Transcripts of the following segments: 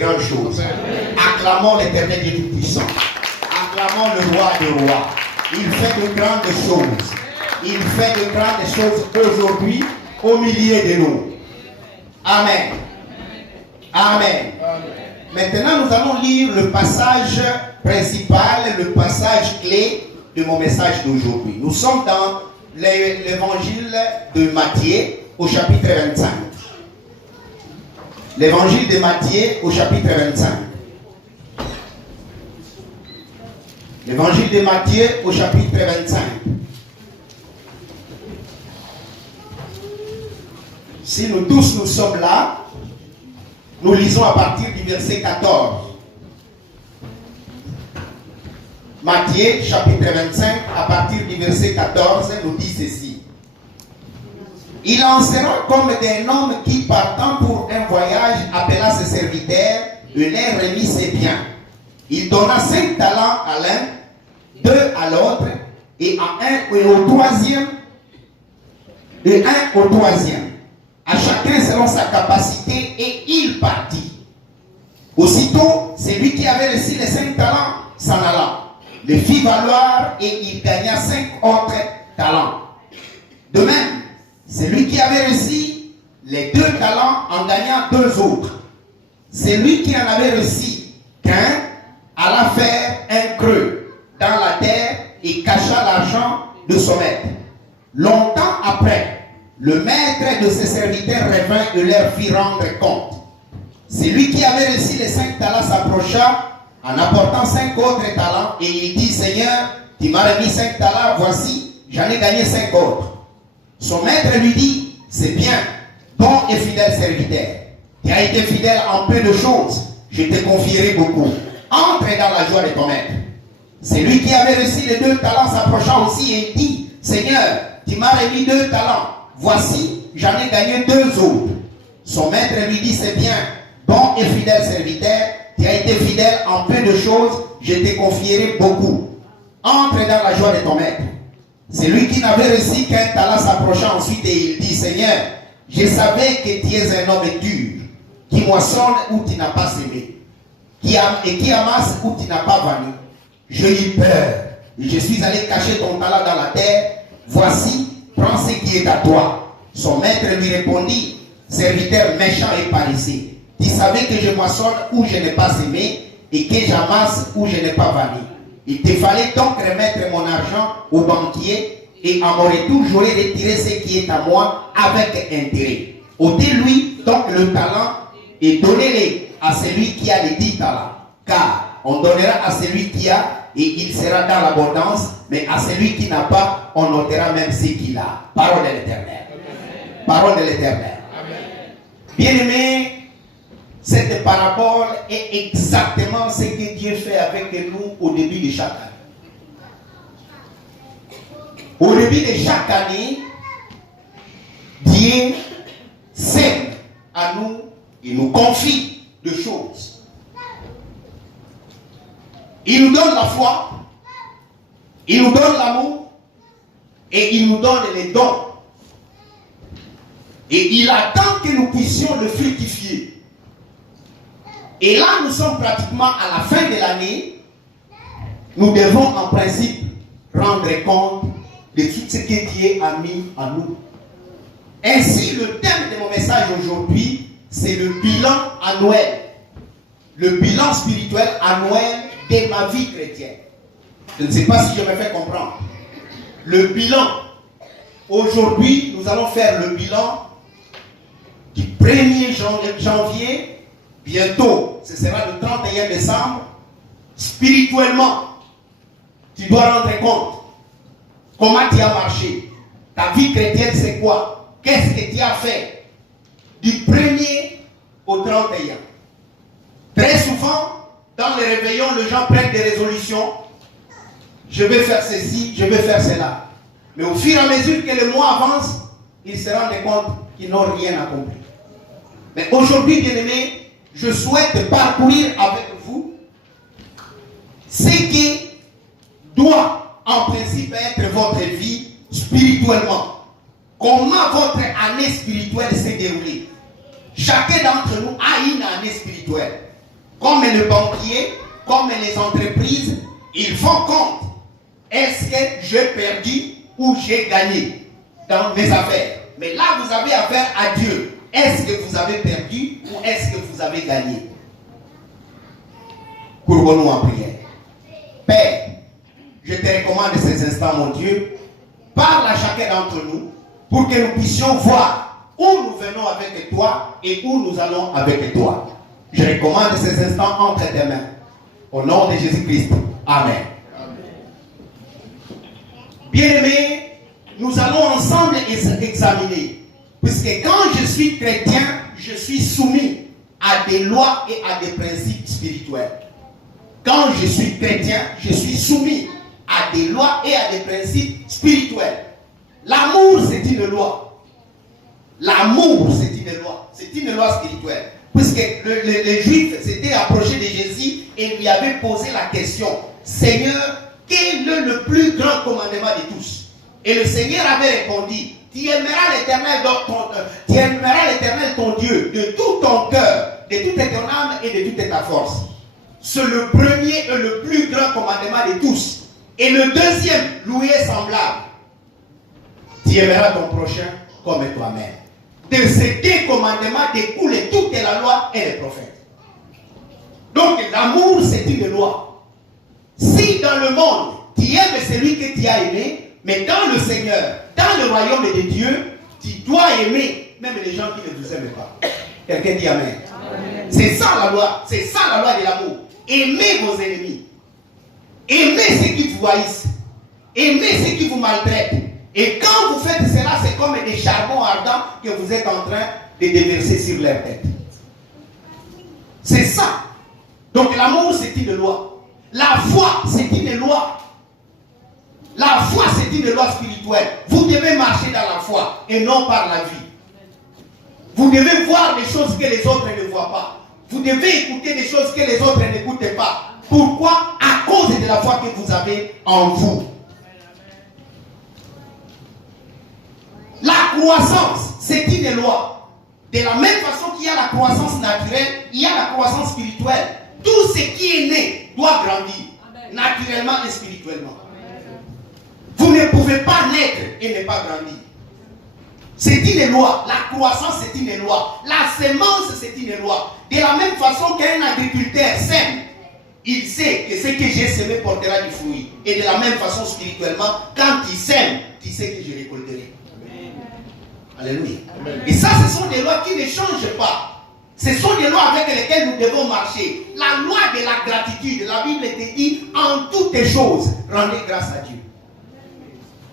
grandes choses. Acclamons l'Éternel Dieu Tout-Puissant. Acclamons le roi des rois. Il fait de grandes choses. Il fait de grandes choses aujourd'hui au milieu de nous. Amen. Amen. Maintenant, nous allons lire le passage principal, le passage clé de mon message d'aujourd'hui. Nous sommes dans l'évangile de Matthieu au chapitre 25. L'évangile de Matthieu au chapitre 25. L'évangile de Matthieu au chapitre 25. Si nous tous nous sommes là, nous lisons à partir du verset 14. Matthieu chapitre 25, à partir du verset 14, nous dit ceci. Il en sera comme d'un homme qui, partant pour un voyage, appela ses serviteurs et leur remit ses biens. Il donna 5 talents à l'un, 2 à l'autre, et au troisième, à chacun selon sa capacité, et il partit. Aussitôt, celui qui avait reçu les 5 talents s'en alla, le fit valoir, et il gagna 5 autres talents. De même, celui qui avait reçu les 2 talents en gagna 2 autres. Celui qui en avait reçu qu'un alla faire un creux dans la terre et cacha l'argent de son maître. Longtemps après, le maître de ses serviteurs revint et leur fit rendre compte. Celui qui avait reçu les 5 talents s'approcha en apportant 5 autres talents et il dit, Seigneur, tu m'as remis 5 talents, voici, j'en ai gagné 5 autres. Son maître lui dit, c'est bien, bon et fidèle serviteur. Tu as été fidèle en peu de choses, je te confierai beaucoup. Entre dans la joie de ton maître. Celui qui avait reçu les 2 talents s'approcha aussi et il dit, Seigneur, tu m'as remis 2 talents. Voici, j'en ai gagné 2 autres. Son maître lui dit, c'est bien, bon et fidèle serviteur, tu as été fidèle en peu de choses, je te confierai beaucoup. Entre dans la joie de ton maître. Celui qui n'avait reçu qu'un talent s'approcha ensuite et il dit, Seigneur, je savais que tu es un homme dur, qui moissonne où tu n'as pas semé, qui amasse où tu n'as pas vanné. J'ai eu peur, et je suis allé cacher ton talent dans la terre. Voici, prends ce qui est à toi. Son maître lui répondit, serviteur méchant et paresseux, tu savais que je moissonne où je n'ai pas semé et que j'amasse où je n'ai pas vanné. Il te fallait donc remettre mon argent au banquier et à mon retour j'aurais retiré ce qui est à moi avec intérêt. Ôtez-lui donc le talent et donnez-le à celui qui a les 10 talents. Car on donnera à celui qui a et il sera dans l'abondance, mais à celui qui n'a pas, on ôtera même ce qu'il a. Parole de l'Éternel. Parole de l'Éternel. Bien-aimés, cette parabole est exactement ce que Dieu fait avec nous au début de chaque année. Au début de chaque année, Dieu sème à nous et nous confie de choses. Il nous donne la foi, il nous donne l'amour et il nous donne les dons. Et il attend que nous puissions le fructifier. Et là, nous sommes pratiquement à la fin de l'année. Nous devons en principe rendre compte de tout ce que Dieu a mis en nous. Ainsi, le thème de mon message aujourd'hui, c'est le bilan annuel. Le bilan spirituel annuel de ma vie chrétienne. Je ne sais pas si je me fais comprendre. Le bilan. Aujourd'hui, nous allons faire le bilan du 1er janvier. Bientôt, ce sera le 31 décembre. Spirituellement, tu dois rendre compte. Comment tu as marché. Ta vie chrétienne, c'est quoi? Qu'est-ce que tu as fait du 1er au 31? Très souvent, dans les réveillons, les gens prennent des résolutions. Je vais faire ceci, je vais faire cela. Mais au fur et à mesure que le mois avance, ils se rendent compte qu'ils n'ont rien accompli. Mais aujourd'hui, bien-aimés, je souhaite parcourir avec vous ce qui doit en principe être votre vie spirituellement. Comment votre année spirituelle s'est déroulée. Chacun d'entre nous a une année spirituelle. Comme les banquiers, comme les entreprises, ils font compte. Est-ce que j'ai perdu ou j'ai gagné dans mes affaires? Mais là, vous avez affaire à Dieu. Est-ce que vous avez perdu ou est-ce que vous avez gagné? Courbons-nous en prière. Père, je te recommande ces instants, mon Dieu. Parle à chacun d'entre nous pour que nous puissions voir où nous venons avec toi et où nous allons avec toi. Je recommande ces instants entre tes mains. Au nom de Jésus-Christ. Amen. Bien-aimés, nous allons ensemble examiner. Puisque quand je suis chrétien, je suis soumis à des lois et à des principes spirituels. Quand je suis chrétien, je suis soumis à des lois et à des principes spirituels. L'amour, c'est une loi. L'amour, c'est une loi. C'est une loi spirituelle. Puisque les Juifs s'étaient approchés de Jésus et lui avaient posé la question: Seigneur, quel est le plus grand commandement de tous? Et le Seigneur avait répondu: tu aimeras l'Éternel ton Dieu de tout ton cœur, de toute ton âme et de toute ta force. C'est le premier et le plus grand commandement de tous. Et le deuxième, lui est semblable: tu aimeras ton prochain comme toi-même. De ces deux commandements découle toute la loi et les prophètes. Donc l'amour, c'est une loi. Si dans le monde, tu aimes celui que tu as aimé, mais dans le Seigneur, dans le royaume de Dieu, tu dois aimer même les gens qui ne vous aiment pas. Quelqu'un dit Amen. Amen. C'est ça la loi. C'est ça la loi de l'amour. Aimez vos ennemis. Aimez ceux qui vous haïssent. Aimez ceux qui vous maltraitent. Et quand vous faites cela, c'est comme des charbons ardents que vous êtes en train de déverser sur leur tête. C'est ça. Donc l'amour, c'est une loi. La foi, c'est une loi. La foi, c'est une loi spirituelle. Vous devez marcher dans la foi et non par la vie. Vous devez voir des choses que les autres ne voient pas. Vous devez écouter des choses que les autres n'écoutent pas. Pourquoi? À cause de la foi que vous avez en vous. La croissance, c'est une loi. De la même façon qu'il y a la croissance naturelle, il y a la croissance spirituelle. Tout ce qui est né doit grandir, naturellement et spirituellement. Vous ne pouvez pas naître et ne pas grandir. C'est une loi. La croissance, c'est une loi. La semence, c'est une loi. De la même façon qu'un agriculteur sème, il sait que ce que j'ai semé portera du fruit. Et de la même façon, spirituellement, quand il sème, tu sais que je récolterai. Alléluia. Amen. Et ça, ce sont des lois qui ne changent pas. Ce sont des lois avec lesquelles nous devons marcher. La loi de la gratitude, la Bible te dit: en toutes choses, rendez grâce à Dieu.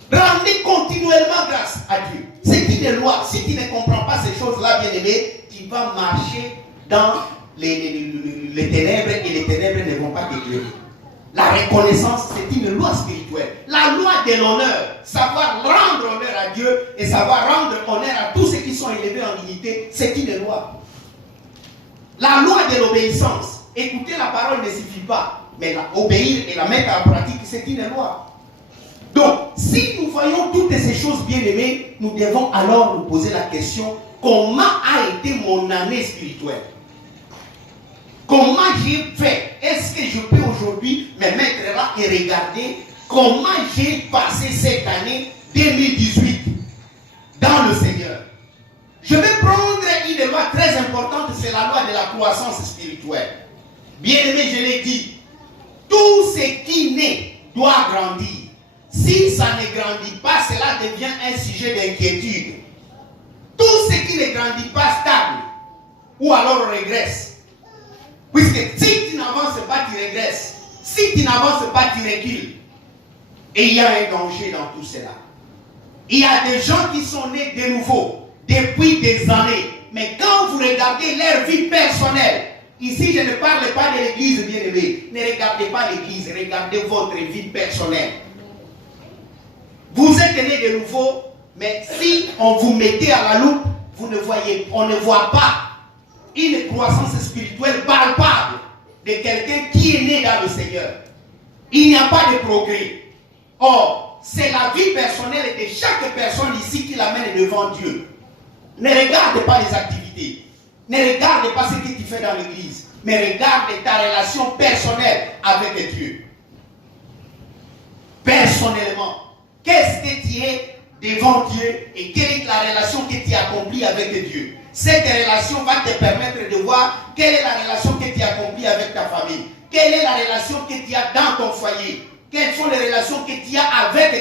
Rendez continuellement grâce à Dieu. C'est une loi. Si tu ne comprends pas ces choses-là, bien aimé, tu vas marcher dans les ténèbres et les ténèbres ne vont pas t'éclairer. La reconnaissance, c'est une loi spirituelle. La loi de l'honneur, savoir rendre honneur à Dieu et savoir rendre honneur à tous ceux qui sont élevés en dignité, c'est une loi. La loi de l'obéissance, écouter la parole ne suffit pas, mais obéir et la mettre en pratique, c'est une loi. Donc, si nous voyons toutes ces choses bien aimées, nous devons alors nous poser la question: comment a été mon année spirituelle? Comment j'ai fait? Est-ce que je peux aujourd'hui me mettre là et regarder comment j'ai passé cette année 2018 dans le Seigneur? Je vais prendre une loi très importante, c'est la loi de la croissance spirituelle. Bien aimé, je l'ai dit, tout ce qui naît doit grandir. Si ça ne grandit pas, cela devient un sujet d'inquiétude. Tout ce qui ne grandit pas stable, ou alors régresse. Puisque si tu n'avances pas, tu régresses. Si tu n'avances pas, tu recules. Et il y a un danger dans tout cela. Il y a des gens qui sont nés de nouveau depuis des années. Mais quand vous regardez leur vie personnelle, ici je ne parle pas de l'église bien aimée. Ne regardez pas l'église, regardez votre vie personnelle. Vous êtes nés de nouveau, mais si on vous mettait à la loupe, vous ne voyez, on ne voit pas une croissance spirituelle palpable de quelqu'un qui est né dans le Seigneur. Il n'y a pas de progrès. Or, c'est la vie personnelle de chaque personne ici qui l'amène devant Dieu. Ne regarde pas les activités. Ne regarde pas ce que tu fais dans l'église, mais regarde ta relation personnelle avec Dieu. Personnellement, qu'est-ce que tu es devant Dieu et quelle est la relation que tu accomplis avec Dieu? Cette relation va te permettre de voir quelle est la relation que tu accomplis avec ta famille. Quelle est la relation que tu as dans ton foyer? Quelles sont les relations que tu as avec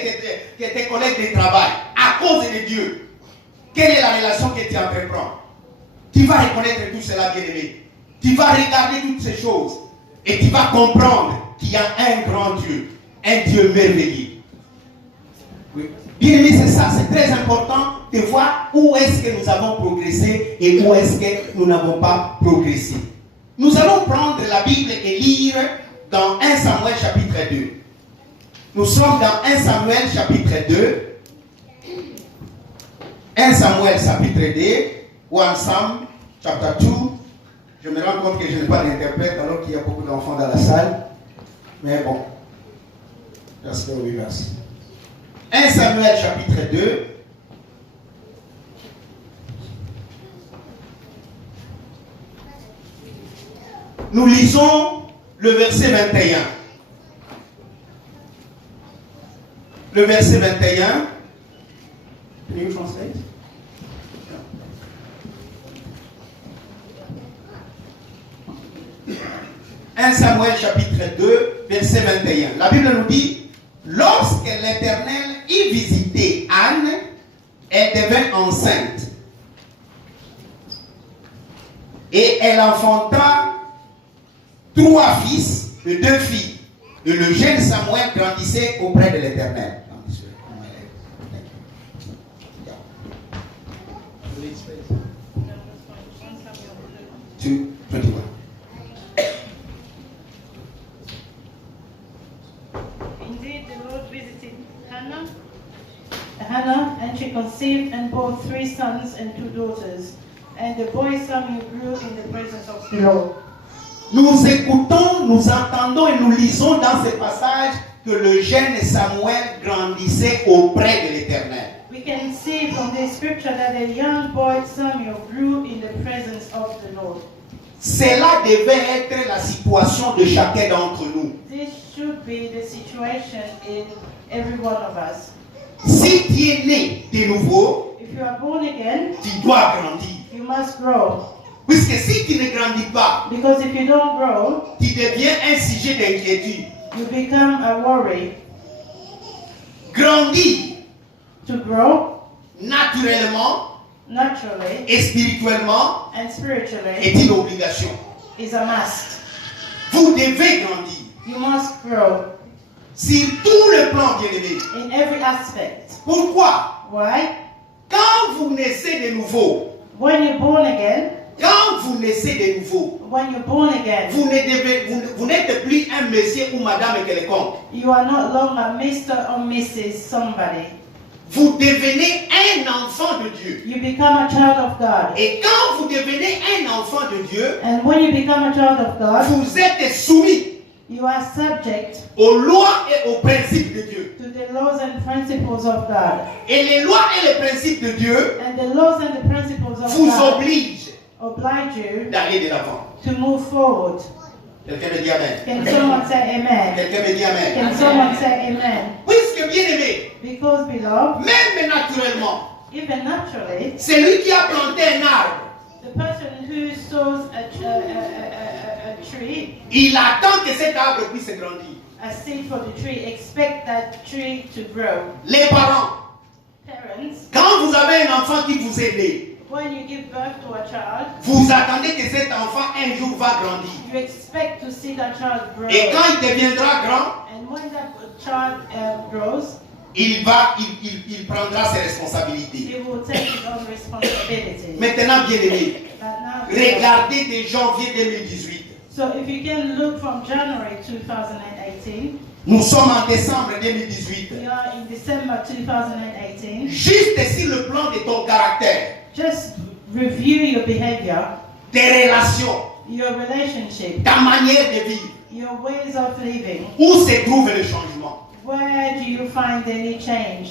tes collègues de travail à cause de Dieu? Quelle est la relation que tu entreprends? Tu vas reconnaître tout cela, bien-aimé. Tu vas regarder toutes ces choses et tu vas comprendre qu'il y a un grand Dieu, un Dieu merveilleux. Oui. Bien-aimé, c'est ça, c'est très important de voir où est-ce que nous avons progressé et où est-ce que nous n'avons pas progressé. Nous allons prendre la Bible et lire dans 1 Samuel chapitre 2. Nous sommes dans 1 Samuel chapitre 2. 1 Samuel chapitre 2, ou 1 Sam chapitre 2. Je me rends compte que je n'ai pas d'interprète alors qu'il y a beaucoup d'enfants dans la salle. Mais bon, just go with us. 1 Samuel chapitre 2. Nous lisons le verset 21. Le verset 21. Can you translate? 1 Samuel chapitre 2, verset 21. La Bible nous dit, lorsque l'Éternel y visitait Anne, elle devint enceinte. Et elle enfanta 3 fils et 2 filles. Et le jeune Samuel grandissait auprès de l'Éternel. 21. Indeed, the Lord visited Hannah, and she conceived and bore 3 sons and 2 daughters. And the boy Samuel grew in the presence of the Lord. Nous écoutons, nous entendons et nous lisons dans ce passage que le jeune Samuel grandissait auprès de l'Éternel. We can see from this scripture that the young boy Samuel grew in the presence of the Lord. Cela devait être la situation de chacun d'entre nous. This should be the situation in every one of us. Si tu es né de nouveau, If you are born again, tu dois grandir. you must grow. Puisque si tu ne grandis pas, Because if you don't grow, tu deviens un sujet d'inquiétude. you become a worry. Grandir To grow naturellement naturally et spirituellement and spiritually est une obligation. is a must. Vous devez grandir. You must grow Sur tout le plan, bien-aimé. in every aspect. Pourquoi? Why? Quand vous naissez de nouveau, When you're born again, quand vous naissez de nouveau, when you're born again, vous n'êtes plus un monsieur ou madame quelconque. you are no longer Mr. or Mrs. somebody. Vous devenez un enfant de Dieu. You become a child of God. Et quand vous devenez un enfant de Dieu, And when you become a child of God, vous êtes soumis you are subject aux lois et aux principes de Dieu. to the laws and principles of God. Et les lois et les principes de Dieu And the laws and the principles of vous God obligent oblige you d'aller de l'avant. to move forward. Quelqu'un me dit Amen. Can someone say amen? Quelqu'un me dit Amen. Can someone say amen? Puisque bien aimé, Because, beloved, même naturellement, even naturally, celui qui a planté un arbre, the person who sows a tree, il attend que cet arbre puisse grandir. a seed for the tree, expect that tree to grow. Les parents, Parents, quand vous avez un enfant qui vous est né, when you give birth to a child, vous attendez que cet enfant un jour va grandir. you expect to see that child grow. Et quand il deviendra grand, And when that child grows, il prendra ses responsabilités. he will take his own responsibility. Maintenant, bien aimé, But now, regardez dès janvier 2018. so if you can look from January 2018, Nous sommes en décembre 2018. we are in December 2018. Juste sur le plan de ton caractère, Just review your behavior, tes relations, your relationship, ta manière de vivre. your ways of living. Où se trouve le changement? Where do you find any change?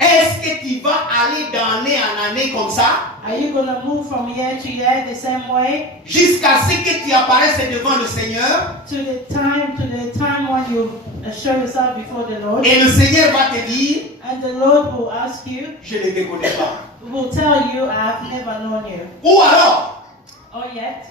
Est-ce que tu vas aller d'année en année comme ça? Are you going to move from year to year the same way? Jusqu'à ce que tu apparaisses devant le Seigneur. To the time when you show yourself before the Lord. Et le Seigneur va te dire, And the Lord will ask you, je ne te connais pas. will tell you, I have never known you. Ou alors, Or yet,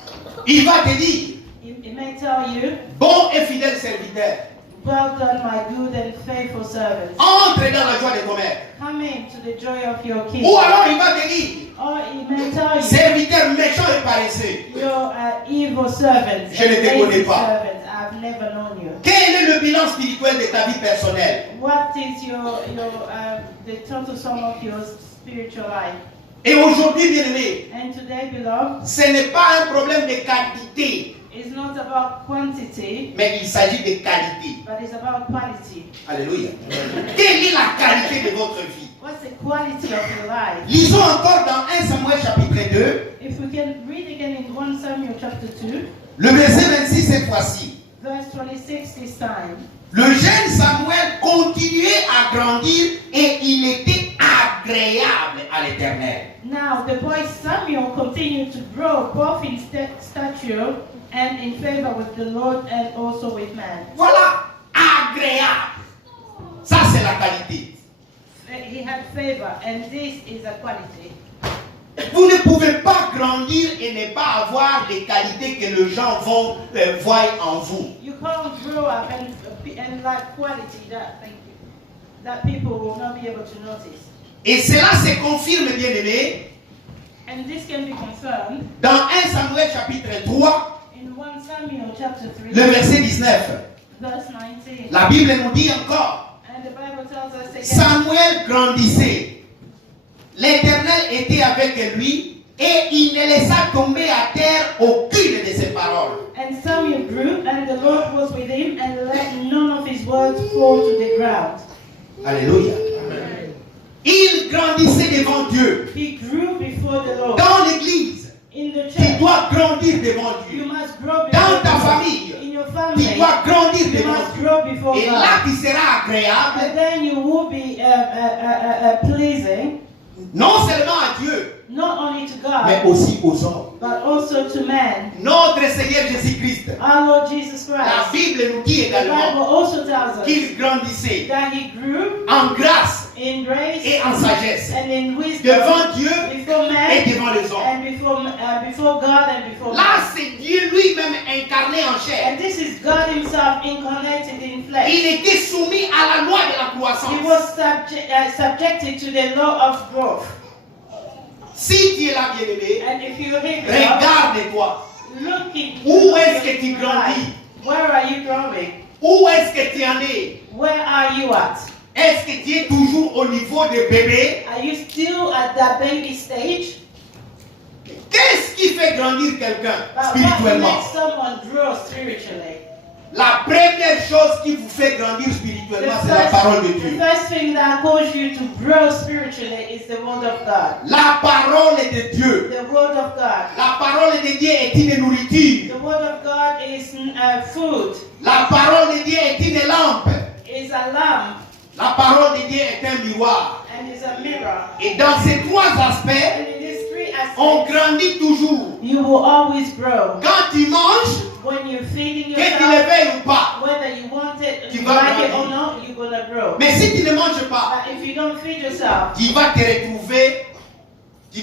il va te dire, it may tell you, bon et fidèle serviteur, well done, my good and faithful servant. entre dans la joie de ton maître. Come into the joy of your King. Ou alors il va te dire, Or it may tell you, serviteur méchant et paresseux, you're evil servant. Je ne te connais pas. Servant. I've never known you. quel est le bilan spirituel de ta vie personnelle? What is the total sum of your spiritual life? Et aujourd'hui, bien-aimé, And today, beloved, ce n'est pas un problème de quantité, it's not about quantity, mais il s'agit de qualité. but it's about quality. Alléluia. Quelle est la qualité de votre vie? What's the quality of your life? Lisons encore dans 1 Samuel chapitre 2, If we can read again in 1 Samuel chapter 2, le verset 26 cette fois-ci. verse 26 this time. Le jeune Samuel continuait à grandir et il était agréable à l'Éternel. Now the boy Samuel continued to grow both in stature and in favor with the Lord and also with man. Voilà, agréable. Ça, c'est la qualité. He had favor, and this is a quality. Vous ne pouvez pas grandir et ne pas avoir les qualités que les gens vont voir en vous. You can't grow up and lack quality that people will not be able to notice. Et cela se confirme, bien-aimé, And this can be confirmed dans 1 Samuel chapitre 3, in 1 Samuel chapter 3, le verset 19. verse 19. La Bible nous dit encore, And the Bible tells us again, Samuel grandissait. L'Éternel était avec lui et il ne laissa tomber à terre aucune de ses paroles. and Samuel grew, and the Lord was with him, and let none of his words fall to the ground. Alléluia. Il grandissait devant Dieu. He grew before the Lord. Dans l'église, In the tu church, dois grandir devant you Dieu. must grow Dans before ta the Lord. famille, In your tu family, dois grandir you devant must Dieu. grow before Et là, God. tu seras agréable And then you will be pleasing, non seulement à Dieu, not only to mais God, aussi aux hommes. but also to man. Notre Seigneur Jésus-Christ, Our Lord Jesus la Christ. Bible nous dit The Bible également also tells us qu'il grandissait that he grew en grâce in grace et en sagesse and in wisdom devant Dieu before et man devant les hommes. and before God and before Là, man. c'est Dieu lui-même incarné en chair. And this is God himself incarnated in flesh. Il était soumis à la loi de la He croissance. was subjected to the law of growth. Si tu es là, bien-aimé, And if you read regarde-toi. looking, Où est-ce que tu grandis? where are you growing? Où est-ce que tu en es? Where are you at? Est-ce que tu es toujours au niveau de bébé? Are you still at that baby stage? Qu'est-ce qui fait grandir quelqu'un But what spirituellement? makes someone grow spiritually? La première chose qui vous fait grandir spirituellement, c'est la parole de The Dieu. first thing that causes you to grow spiritually is the word of God. La parole de Dieu. The word of God. La parole de Dieu est une nourriture. The word of God is food, La parole de Dieu est une lampe. is a lamp, La parole de Dieu est un miroir. and is a mirror. Et dans ces trois aspects, And in these three on aspects, grandit toujours. you will always grow. Quand tu manges, When you're feeding que tu le yourself, veuilles ou pas. whether you want it, Tu you vas like it grandir. or not, you're gonna grow. Mais si tu ne manges pas, But if you don't feed yourself, tu vas te retrouver et tu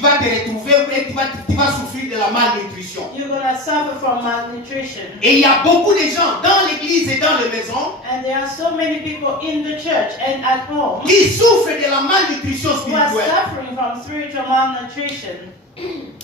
vas souffrir de la malnutrition. you're gonna suffer from malnutrition. Et il y a beaucoup de gens dans l'église et dans les maisons And there are so many people in the church and at home qui souffrent de la malnutrition who are spirituelle. suffering from spiritual malnutrition.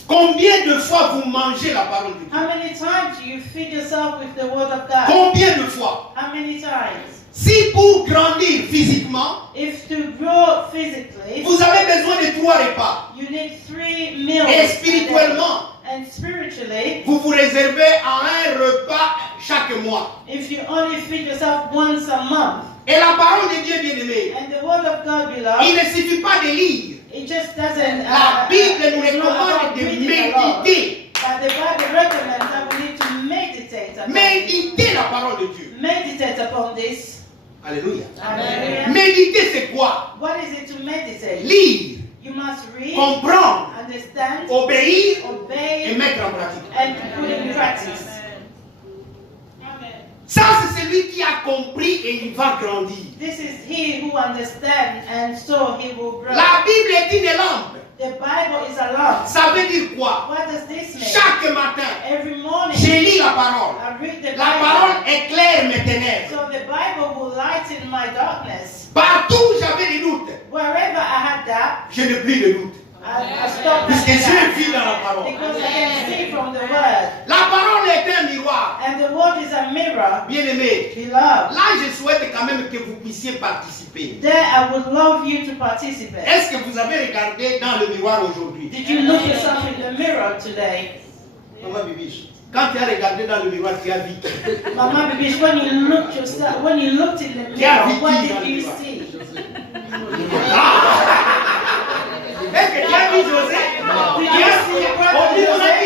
Combien de fois vous mangez la parole de Dieu? How many times do you feed yourself with the word of God? Combien de fois? How many times? Si pour grandir physiquement, If to grow physically, vous avez besoin de 3 repas. you need 3 meals. Et a day. spirituellement, And spiritually, vous vous réservez à un repas chaque mois. if you only feed yourself once a month, Et la parole de Dieu, bien-aimé, and the word of God, il beloved, ne suffit pas de lire. it just doesn't. La Bible nous it's not recommande about de reading alone. méditer. But the Bible recommends that we need to meditate upon it. Méditer la parole de Dieu. Meditate upon this. Alléluia. Hallelujah. Méditer, c'est quoi? What is it to meditate? Lire, You must read, comprendre, understand, obéir et obey, mettre en pratique. and put in practice. Ça, c'est celui qui a compris et il va grandir. This is he who understands, and so he will grow. La Bible est une lampe. The Bible is a lamp. Ça veut dire quoi? What does this mean? Chaque matin, Every morning, je lis la parole. I read the La Bible. parole éclaire mes ténèbres. So the Bible will lighten my darkness. Partout où j'avais des doutes, Wherever I had doubt, je n'ai plus de doute. I stopped Puisque having je doubt. vis dans la parole. Because I can see from the word. La parole est un miroir. And the word is a mirror. Bien-aimé, Beloved, là je souhaite quand même que vous puissiez participer. there I would love you to participate. Est-ce que vous avez regardé dans le miroir aujourd'hui? Did you look yourself in the mirror today? Maman Bibiche, quand tu as regardé dans le miroir, tu as vu. Mama Bibish, when you looked yourself, when you looked in the Yeah, mirror, what Vicky, did you yeah. see? Est-ce que tu as vu José? Did you see your brother Joseph?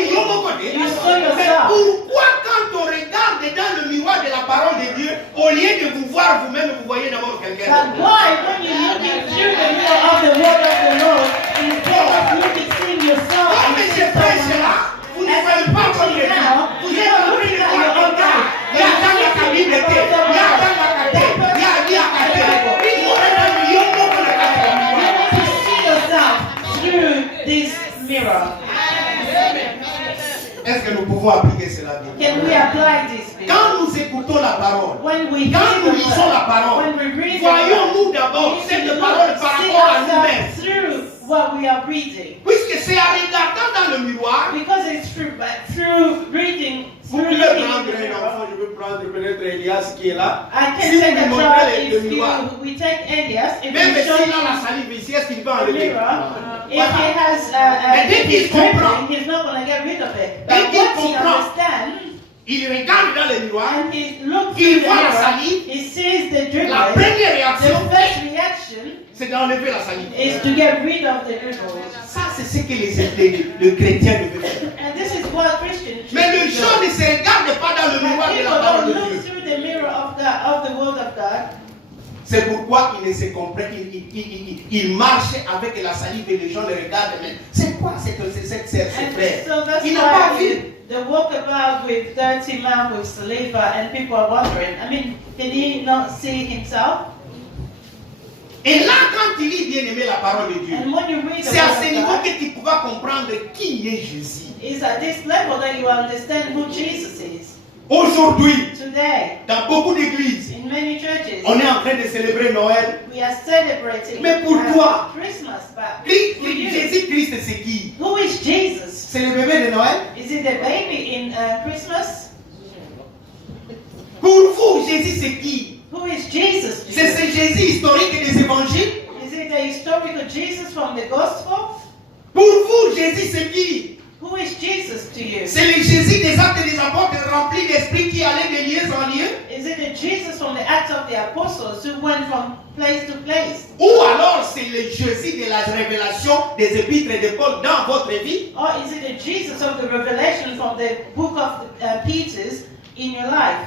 You saw Mais yourself. pourquoi quand on regarde dans le miroir de la parole de Dieu, au lieu de vous voir vous-même, vous voyez d'abord quelqu'un But d'autre? why, when you look through the mirror of the word of the Lord, instead of looking seeing yourself, Comme you see je prêche someone là, else. vous ne voyez pas votre Dieu. Vous êtes en train de voir un gars. Il y a dans la cabine de thé. Il y a dans la cabine. Il y a dit à cabine. Il faut être un million pour le You need to see yourself through this mirror. Est-ce que nous pouvons appliquer cela bien? Can we apply this? Bill? Quand nous écoutons la parole, When we quand hear nous the lisons la word, parole, when we read the voyons-nous word, d'abord we cette need to parole par see rapport à nous-mêmes. ourselves through what we are reading. Puisque c'est en regardant dans le miroir, Because it's through reading, vous through pouvez looking in prendre the un mirror. enfant, je peux prendre peut-être Elias qui est là. I Si can vous take lui a montrez child le if miroir, we take Elias, if même we show s'il a la him salive ici, est-ce qu'il va the enlever? mirror, if Voilà. he has Mais dès if qu'il he's comprend, dribbling, he's not going to get rid of it. dès But qu'il once he comprend, understands il regarde dans le miroir, and he looks il through the voit la mirror, salive. he sees the La dribbling. première The réaction, first reaction c'est d'enlever la salive. is to get rid of the dribble. Ça, c'est ce que le chrétien devait faire. And this is what Christians should Mais le do. gens ne se regardent pas dans le But miroir de people la parole don't de look Dieu. through the mirror of the word of God. C'est pourquoi ils ne se comprennent, ils marchent avec la salive et les gens le regardent. Mais c'est quoi cette sœur, ce And frère? so that's Il n'a pas why vu. they walk about with dirty mouth with saliva, and people are wondering. I mean, can he not see himself? Et là, quand il lit bien aimé la parole de Dieu, And when you read the c'est à word ce of niveau God, que tu pourras comprendre qui est Jésus. it's at this level that you understand who Jesus is. Aujourd'hui, Today, dans beaucoup d'églises, in many churches, on est en train de célébrer Noël. we are celebrating Mais pour toi, Christmas. But for you, Jésus-Christ, c'est qui? who is Jesus? C'est le bébé de Noël. Is it the baby in Christmas? Pour vous, Jésus, c'est qui? Who is Jesus? to C'est you? ce Jésus historique des évangiles. Is it the historical Jesus from the Gospel? Pour vous, Jésus, c'est qui? Who is Jesus to you? C'est le Jésus des actes des apôtres rempli d'esprit qui allait de lieu en lieu? Is it the Jesus from the Acts of the Apostles who went from place to place? Ou alors c'est le Jésus de la révélation des épîtres de Paul dans votre vie? Or is it the Jesus of the Revelation from the book of Peter's in your life?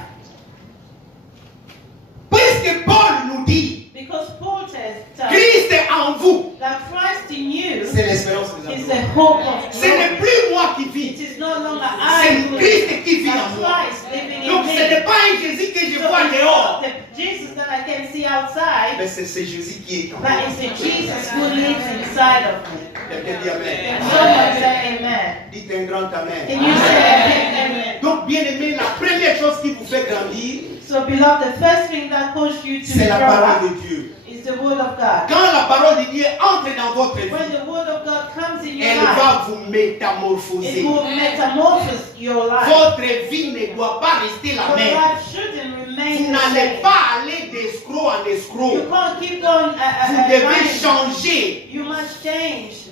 Puisque Paul nous dit, Because Paul tells Christ est en vous, that Christ in you c'est l'espérance des is hommes. the hope of Ce n'est glory. plus moi qui It vis, is no longer I c'est who Christ live, qui vit but en moi. Christ living in Donc ce n'est me. pas un Jésus que je So vois it's dehors, not the Jesus that I can see outside, mais c'est ce Jésus qui est en moi. but it's the Jesus who lives inside of me. Quelqu'un dit Amen. And someone say amen. Dites un grand Amen. Can you say amen? Donc bien aimé, la première chose qui vous fait grandir, So beloved, the first thing that causes you to c'est la grow parole up de Dieu. is the word of God. Quand la parole de Dieu entre dans votre vie, When the word of God comes in your elle life, va vous it métamorphoser. will metamorphose your life. Votre vie ne doit pas rester la Your même. life shouldn't Vous remain the n'allez same. pas aller d'escroc en You escroc. can't keep on Vous devez lying. changer. You must change.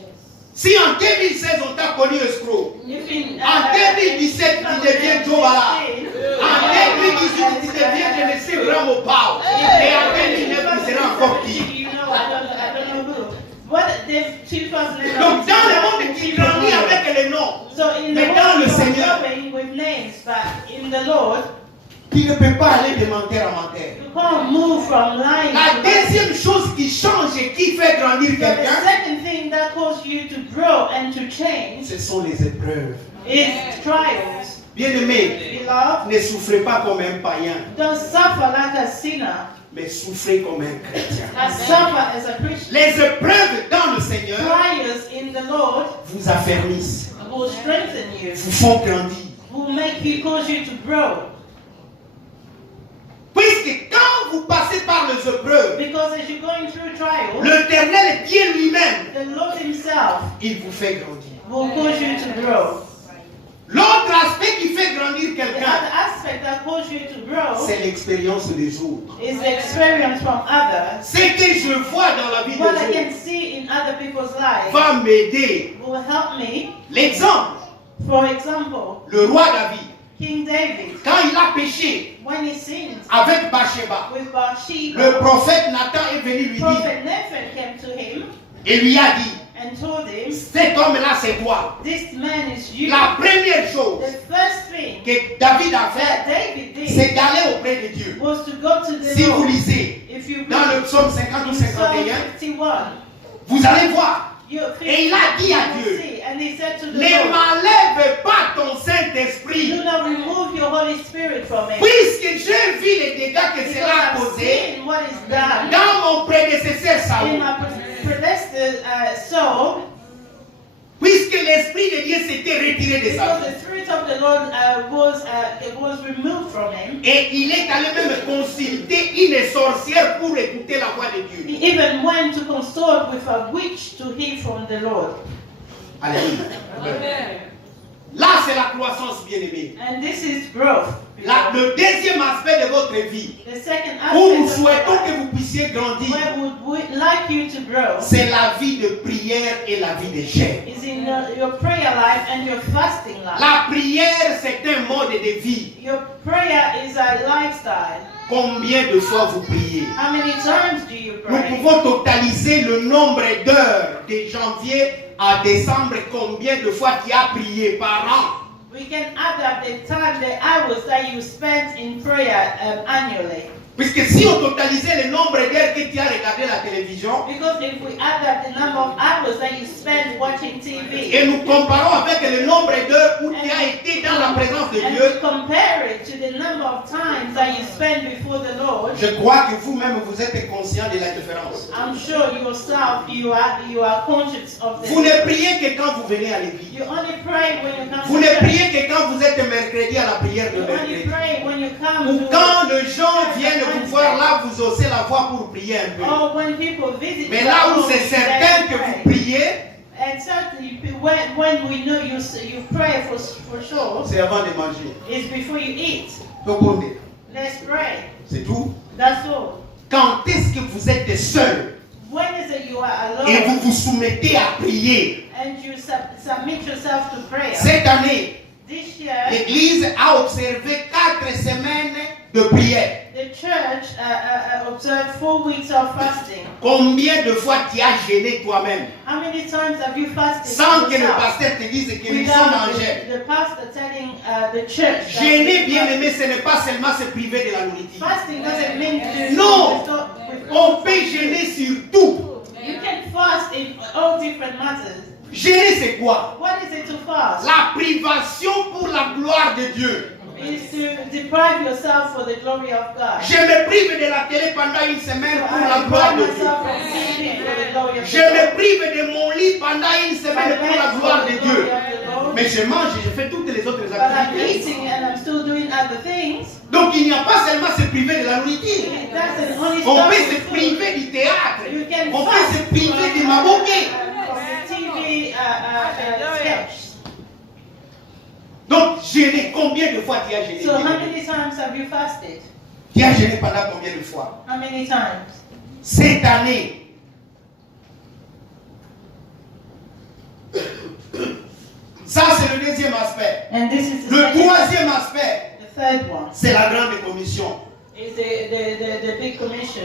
Si en 2016 on t'a connu escroc, If in, en 2017 tu deviens Joala, en 2018 tu deviens je ne sais vraiment pas, et en 2009 tu seras encore pire. You know, I don't know who. What the 2011. Donc dans le monde qui grandit avec les noms, So in the Mais dans world le you are Seigneur, growing with names, but in the Lord, qui ne peut pas aller de menteur à menteur. You can't move from lying La to lying. deuxième chose qui change et qui fait grandir So the quelqu'un, second thing that causes you to grow and to change ce sont les épreuves. is trials. Bien-aimés, Beloved, ne souffrez pas comme un païen, don't suffer like a sinner, mais souffrez comme un chrétien. but suffer as a Christian. Les épreuves dans le Seigneur Trials in the Lord vous affermissent, will strengthen you, vous font grandir. will make you, cause you to grow. Puisque quand vous passez par les épreuves, Because as you're going through trials, l'Éternel, Dieu lui-même, the Lord Himself il vous fait grandir. will cause you to grow. L'autre aspect qui fait grandir The quelqu'un, other aspect that causes you to grow c'est l'expérience des autres. is the experience from others. Ce que je vois dans la vie des What I autres can see in other people's lives va m'aider. will help me. L'exemple, For example, le roi David, King David, quand il a péché when he sinned avec Bathsheba, with le Bathsheba, prophète Nathan est venu lui dire Prophet Nathan came to him et lui a dit, and told him, cet homme-là c'est toi. this man is you. La première chose The first thing que David a that fait, David did c'est d'aller auprès de Dieu. was to go to the Si vous Lord. lisez If you dans le read psaume 50 ou in Psalm 51, 51, vous allez voir. you Et il a dit à you Dieu, see, and he said to the ne Lord, m'enlève pas ton Saint-Esprit, do not remove your Holy Spirit from me. puisque j'ai vu les dégâts que Because cela a I've causé seen what is done dans mon prédécesseur in Saül. my predestined soul, Puisque l'Esprit de Dieu s'était retiré de sa because vie. the Spirit of the Lord was removed from him. Et il est allé même consulter une sorcière pour écouter la voix de Dieu. He even went to consult with a witch to hear from the Lord. Alléluia. Là, c'est la croissance, bien-aimée. And this is growth. Le deuxième aspect de votre vie, The second où nous aspect of souhaitons your que life, vous puissiez grandir, where would we like you to grow, c'est la vie de prière et la vie de jeûne. is in your prayer life and your fasting life. La prière, c'est un mode de vie. Your prayer is a lifestyle. Combien de fois vous priez? How many times do you Nous pray? pouvons totaliser le nombre d'heures de janvier à décembre, combien de fois tu as prié par an. We can add up the time, the hours that you spent in prayer annually. Puisque si on totalisait le nombre d'heures que tu as regardé la télévision, Because if we add up the number of hours that you spend watching TV, et nous comparons avec le nombre d'heures où tu as été dans la présence de and Dieu, we compare it to the number of times that you spend before the Lord, je crois que vous-même vous êtes conscient de la différence. I'm sure yourself you are conscious of Vous this. ne priez que quand vous venez à l'église. You only pray when you come Vous to ne church. priez que quand vous êtes mercredi à la prière de You only mercredi. pray when you come Ou to quand les gens viennent vous voir là, vous osez la voix pour prier un peu. or when people visit Mais your là où home, c'est then certain you que pray. vous priez, And certainly, when we know you pray for sure, c'est avant de manger. is before you eat. Tokondé. Let's pray. C'est tout. That's all. Quand est-ce que vous êtes seul When is it you are et vous alone vous soumettez à prier? and you submit yourself to prayer? Cette année, This year, l'Église a observé 4 semaines de prière. the church observed 4 weeks of fasting. Combien de fois tu as gêné toi-même How many times have you fasted sans que le yourself pasteur te dise que nous sommes en without jeûne? the pastor telling the church that Gêner, we bien fast? aimé, ce n'est pas seulement se priver de la nourriture. Fasting doesn't mean to Non. stop with On peut gêner sur tout. You can fast in all different matters. Gêner, c'est quoi? What is it to fast? La privation pour la gloire de Dieu. Is to deprive yourself for the glory of God. Je me prive de la télé pendant une semaine pour la gloire de deprive Dieu. myself from TV for the glory of Je God. me prive de mon lit pendant une semaine pour la gloire de Dieu. But Mais je mange et je fais toutes les autres I'm activités. eating and I'm still doing other things. Donc il n'y a pas seulement se priver de la nourriture. It doesn't only On stop peut with se food. priver du théâtre. You can On peut fast se priver du maboké. from the TV sketch. Donc gêner, combien de fois tu as gêné? So how many times have you fasted? Tu as gêné pendant combien de fois? How many times? Cette année, ça c'est le deuxième aspect. And this is the, Le second, troisième aspect, the third one. c'est la grande commission. Is the big commission.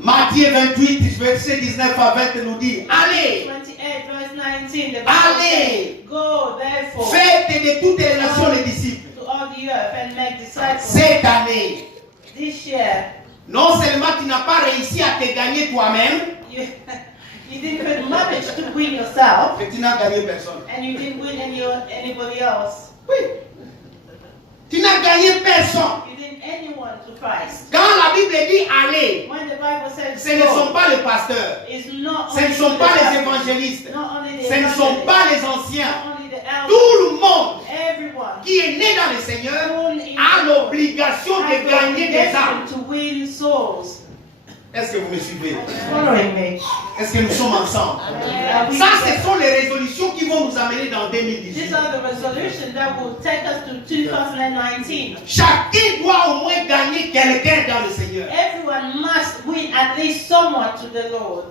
Matthieu 28, verset 19 à 20 nous dit, allez, 28 verse 19. The Bible Allez. says, go therefore faites de toutes les nations les disciples. to all the earth and make disciples. Cette année, This year, non seulement tu n'as pas réussi à te gagner toi-même, you didn't manage to win yourself, mais tu n'as gagné personne. and you didn't win anybody else. Oui. Tu n'as gagné personne. You didn't anyone to Christ. Quand la Bible dit allez, When the Bible says ce ne sont pas les pasteurs, it's not ce ne only sont the pas les pastors, évangélistes, not only the ce ne sont evangelists, pas les anciens. not only the elders, Tout le monde everyone qui est né dans le Seigneur born in a l'obligation has de the gagner des obligation âmes. to win souls. Est-ce que vous me suivez? Following me. Est-ce que nous sommes ensemble? Ça, ce sont les résolutions qui vont nous amener dans These 2018. are the resolutions that will take us to 2019. Chacun doit au moins gagner quelqu'un dans le Seigneur. Everyone must win at least someone to the Lord.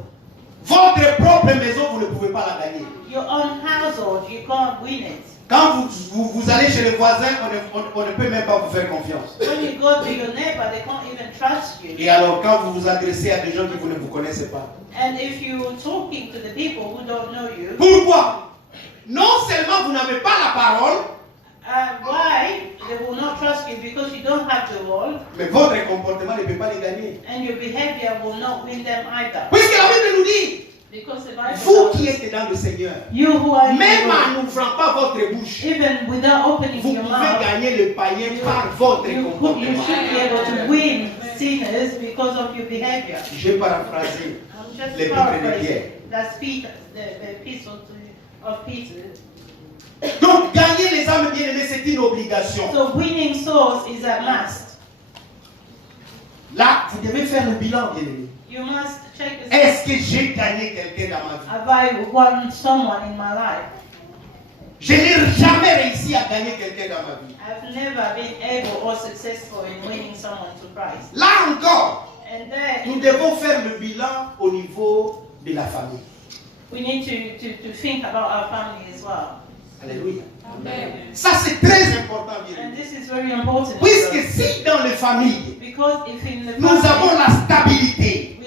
Votre propre maison, vous ne pouvez pas la gagner. Your own household, you can't win it. Quand vous allez chez le voisin, on ne peut même pas vous faire confiance. When you go to your neighbor, they can't even trust you. Et alors, quand vous vous adressez à des gens qui vous ne vous connaissez pas. And if you're talking to the people who don't know you, Pourquoi? Non seulement vous n'avez pas la parole, why? They will not trust you because you don't have the word, mais votre comportement ne peut pas les gagner. and your behavior will not win them either. Puisque la Bible nous dit, Because the Bible vous tells qui us, êtes dans le Seigneur, you who are in the même en Lord, n'ouvrant pas votre bouche, even without opening vous your pouvez mouth, gagner le païen par votre you comportement. should be able to win sinners because of your behavior. J'ai paraphrasé. I'm just L'épître de paraphrasing. Pierre. That's Peter, the epistle of Peter. Donc, gagner les âmes bien-aimées, c'est une obligation. So winning souls is a must. Là, vous devez faire le bilan, bien-aimé. You must check this. Est-ce que j'ai gagné quelqu'un dans ma vie? Have I won someone in my life? Je n'ai jamais réussi à gagner quelqu'un dans ma vie. I've never been able or successful in winning someone to Christ. Là encore, And then nous devons faire le bilan au niveau de la famille. we need to think about our family as well. Alléluia. Amen. Ça, c'est très important, bien And aimé. this is very important. Puisque si dans les familles, Because if in the nous avons family la stabilité,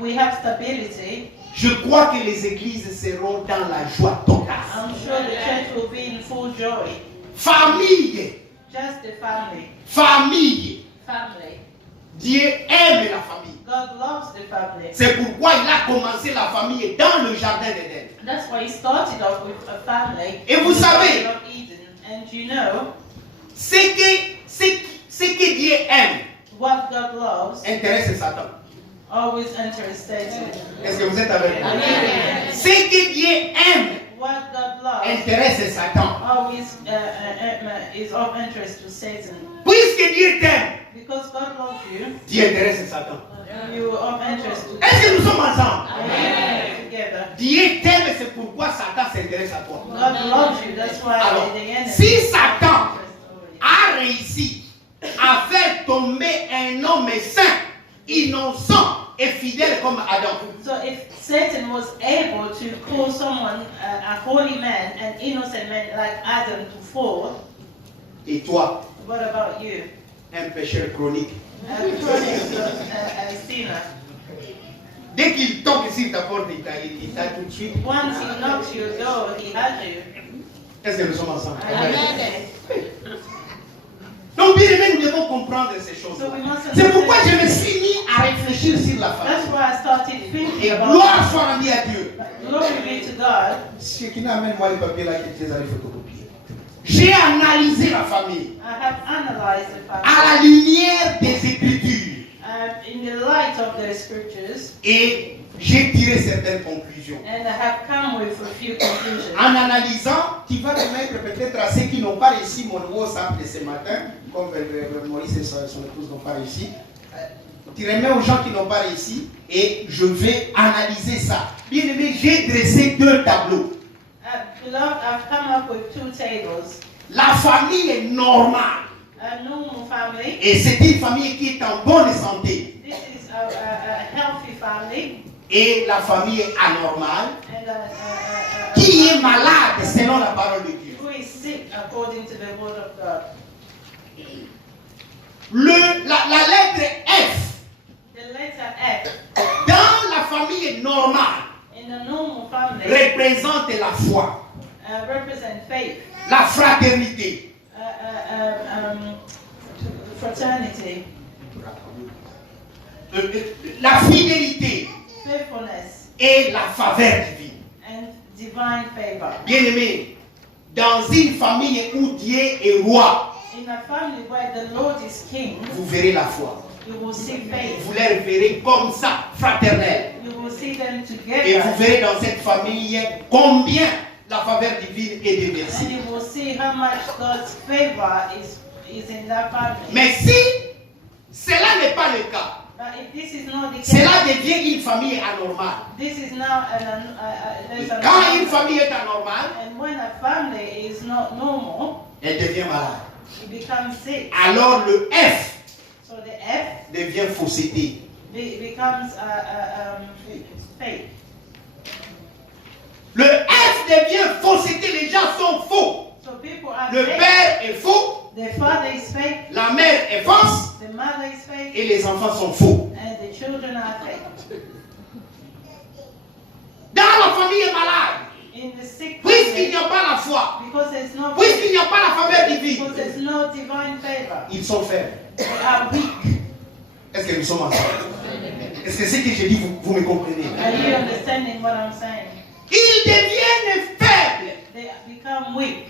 we have stability, je crois que les églises seront dans la joie totale. I'm sure the church will be in full joy. Famille, Just the family. famille. Family. Dieu aime la famille. God loves the family. C'est pourquoi il a commencé la famille dans le jardin d'Éden. That's why he started off with a family. Et vous in the savez, Garden of Eden. And you know, Ce que Dieu aime what God loves intéresse Satan. always enters Satan. Est-ce que vous êtes avec moi? Amen. Ce que Dieu aime What God loves intéresse Satan. always is of interest to Satan. Puisque Dieu t'aime, Because God loves you, Dieu intéresse Satan. you are of interest to Est-ce que nous sommes ensemble? Amen. Together. Dieu t'aime, c'est pourquoi Satan s'intéresse à toi. God loves you, that's why Alors, the enemy si is Satan of interest already. a réussi à faire tomber un homme saint, innocent et fidèle comme Adam, So if Satan was able to call someone a holy man, an innocent man like Adam to fall, et toi, what about you? un pécheur chronique, A chronic a sinner. dès qu'il toque sur ta porte, il t'a tout de suite. Once he knocks your door, he has you. Est-ce que nous sommes ensemble? Amen. Donc, bien aimé, nous devons comprendre ces choses. So we must C'est pourquoi je understand. me suis mis à réfléchir sur la That's famille. why I started thinking Et about gloire soit rendue à Dieu. glory be to God. Ce qui n'amène moi les papiers là que tu les as photocopiés. J'ai analysé la famille I have analyzed the à family la lumière des Écritures in the light of the scriptures, et j'ai tiré certaines conclusions. and I have come with a few conclusions. En analysant, tu vas remettre peut-être à ceux qui n'ont pas réussi mon WhatsApp de ce matin, comme Maurice et son épouse n'ont pas réussi. Tu remets aux gens qui n'ont pas réussi et je vais analyser ça. Bien aimé, j'ai dressé deux tableaux. Beloved, I've come up with two tables. La famille est normale A normal family. et c'est une famille qui est en bonne santé. This is a healthy family. Et la famille est anormale And qui est malade selon la parole de Dieu. who is sick according to the word of God. La lettre F The letter F dans la famille normale in a normal family représente la foi, represent faith, la fraternité, eternity, la fidélité faithfulness, et la faveur divine. and divine favor. Bien-aimés, dans une famille où Dieu est roi, In a family where the Lord is king, vous verrez la foi. you will see faith. Vous les verrez comme ça, fraternels. You will see them Et vous together. verrez dans cette famille combien la faveur divine est déversée. And you will see how much God's favor is in that family. Mais si cela n'est pas le cas, But if this is not the cela case, devient une famille anormale. this is now there's an Quand une famille est anormale, and when a family is not normal, elle devient malade. it becomes sick. Alors le F So the F devient fausseté. becomes fake. Le F devient fausseté, les gens sont faux. So people are Le fake. père est faux, The father is fake. la mère est fausse The mother is fake. et les enfants sont faux. And the children are fake. Dans la famille malade, In the sick puisqu'il n'y family, a pas la foi, because there's no puisqu'il n'y a pas la faveur divine, because there's no divine favor, ils sont faibles. they are weak. Est-ce que nous sommes ensemble? Est-ce que ce que je dis, vous me comprenez? Are you understanding what I'm saying? Ils deviennent faibles. They become weak.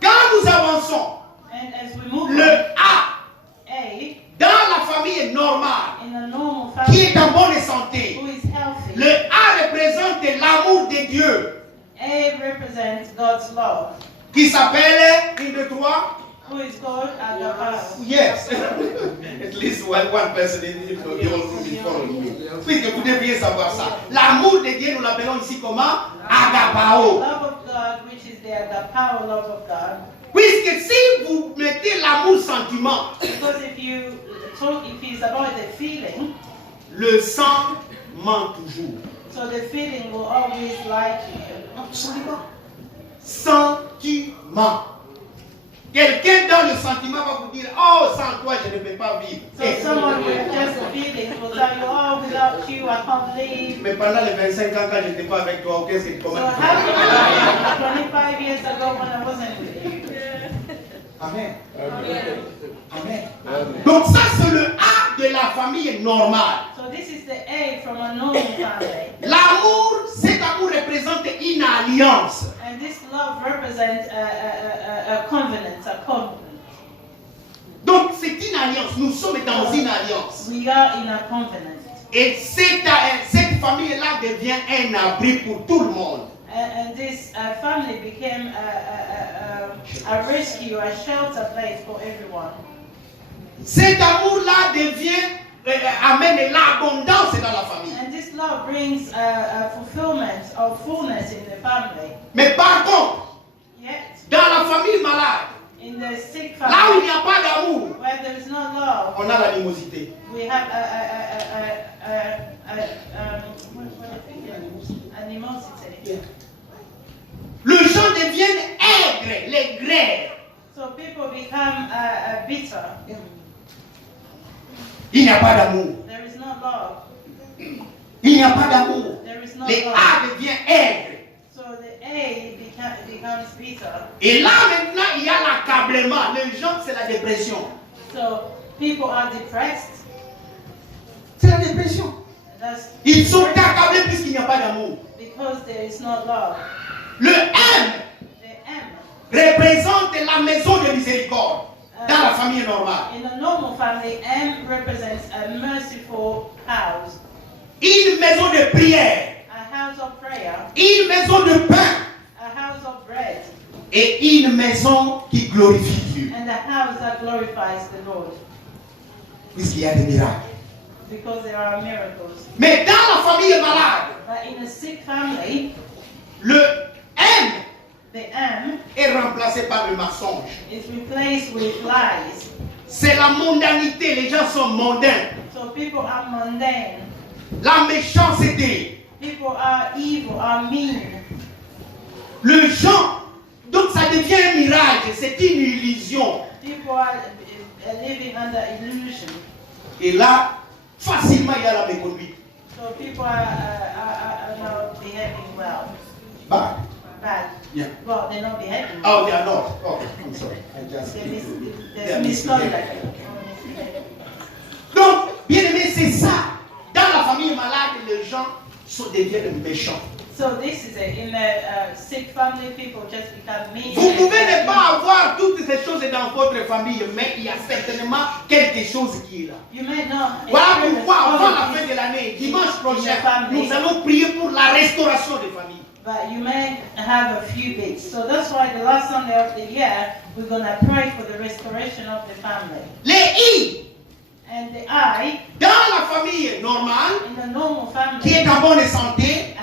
Quand nous avançons, And as we move le on, A, dans la famille normale, in a normal qui family est en bonne santé, who is healthy, le A représente l'amour de Dieu, A represents God's love, qui s'appelle, 1, 2, 3, who is called agape. yes. At least one person in the whole room is following me. Puisque vous devriez savoir ça. L'amour de Dieu, nous l'appelons ici comment? Agapao. Love of God, which is the agape love of God. Puisque si vous mettez l'amour sentiment, Because if it's about the feeling, le sang ment toujours. so the feeling will always lie to you. Absolument. Sentiment. Quelqu'un dans le sentiment va vous dire, oh, sans toi, je ne peux pas vivre. So someone with just feelings will tell you, oh, without you, I can't live. Mais pendant les 25 ans, quand je n'étais pas avec toi, qu'est-ce que So comment tu how fais? come 25 years ago when I wasn't with you? Amen. Amen. Donc ça, c'est le A de la famille normale. So this is the A from a normal family. L'amour, cet amour représente une alliance. And this love represents a covenant, a covenant. Donc c'est une alliance. Nous sommes dans une alliance. We are in a covenant. Et cette famille-là devient un abri pour tout le monde. And this family became a rescue, a shelter place for everyone. Cet amour-là amène l'abondance dans la famille. And this love brings a fulfillment of fullness in the family. Mais par contre, Yet, dans la famille malade, in the sick là où il family, n'y a pas d'amour, where there is no love, on a l'animosité. we have animosity. Les gens deviennent aigres, les grès. So people become bitter. Il n'y a pas d'amour. There is no love. Il n'y a pas d'amour. There is no Les love. A devient aigre. So the A becomes bitter. Et là maintenant, il y a l'accablement. Les gens, c'est la dépression. So people are depressed. C'est la dépression. That's Ils sont accablés puisqu'il n'y a pas d'amour. because there is no love. Le M The M. représente la maison de miséricorde dans la famille normale. In a normal family, M represents a merciful house, Une maison de prière, a house of prayer, une maison de pain a house of bread, et une maison qui glorifie Dieu. and a house that glorifies the Lord, Puisqu'il y a des miracles. because there are miracles. Mais dans la famille malade, But in a sick family, le M the M est remplacé par le mensonge. is replaced with lies. C'est la mondanité, les gens sont mondains. So people are mundane. La méchanceté. People are evil, are mean. Le gens, donc ça devient un mirage, c'est une illusion. People are living under illusion. Et là, facilement, il y a la méconduite. So people are not behaving well. Bad. bad. Yeah. Well, they're not beheading. Oh, they are not. Okay, I'm sorry. I just There's misconduct. Donc, bien aimé, c'est ça. Dans la famille malade, les gens deviennent méchants. So this is it. In the sick family, people just become mean. Vous pouvez ne pas avoir toutes ces choses dans votre famille, mais il y a certainement quelque chose qui est là. You may not. Voilà pourquoi, avant la fin de l'année, dimanche prochain, nous allons prier pour la restauration des familles. But you may have a few bits. So that's why the last Sunday of the year, we're going to pray for the restoration of the family. Les I, And the I, dans la famille normale, in the normal family, qui est en bonne santé,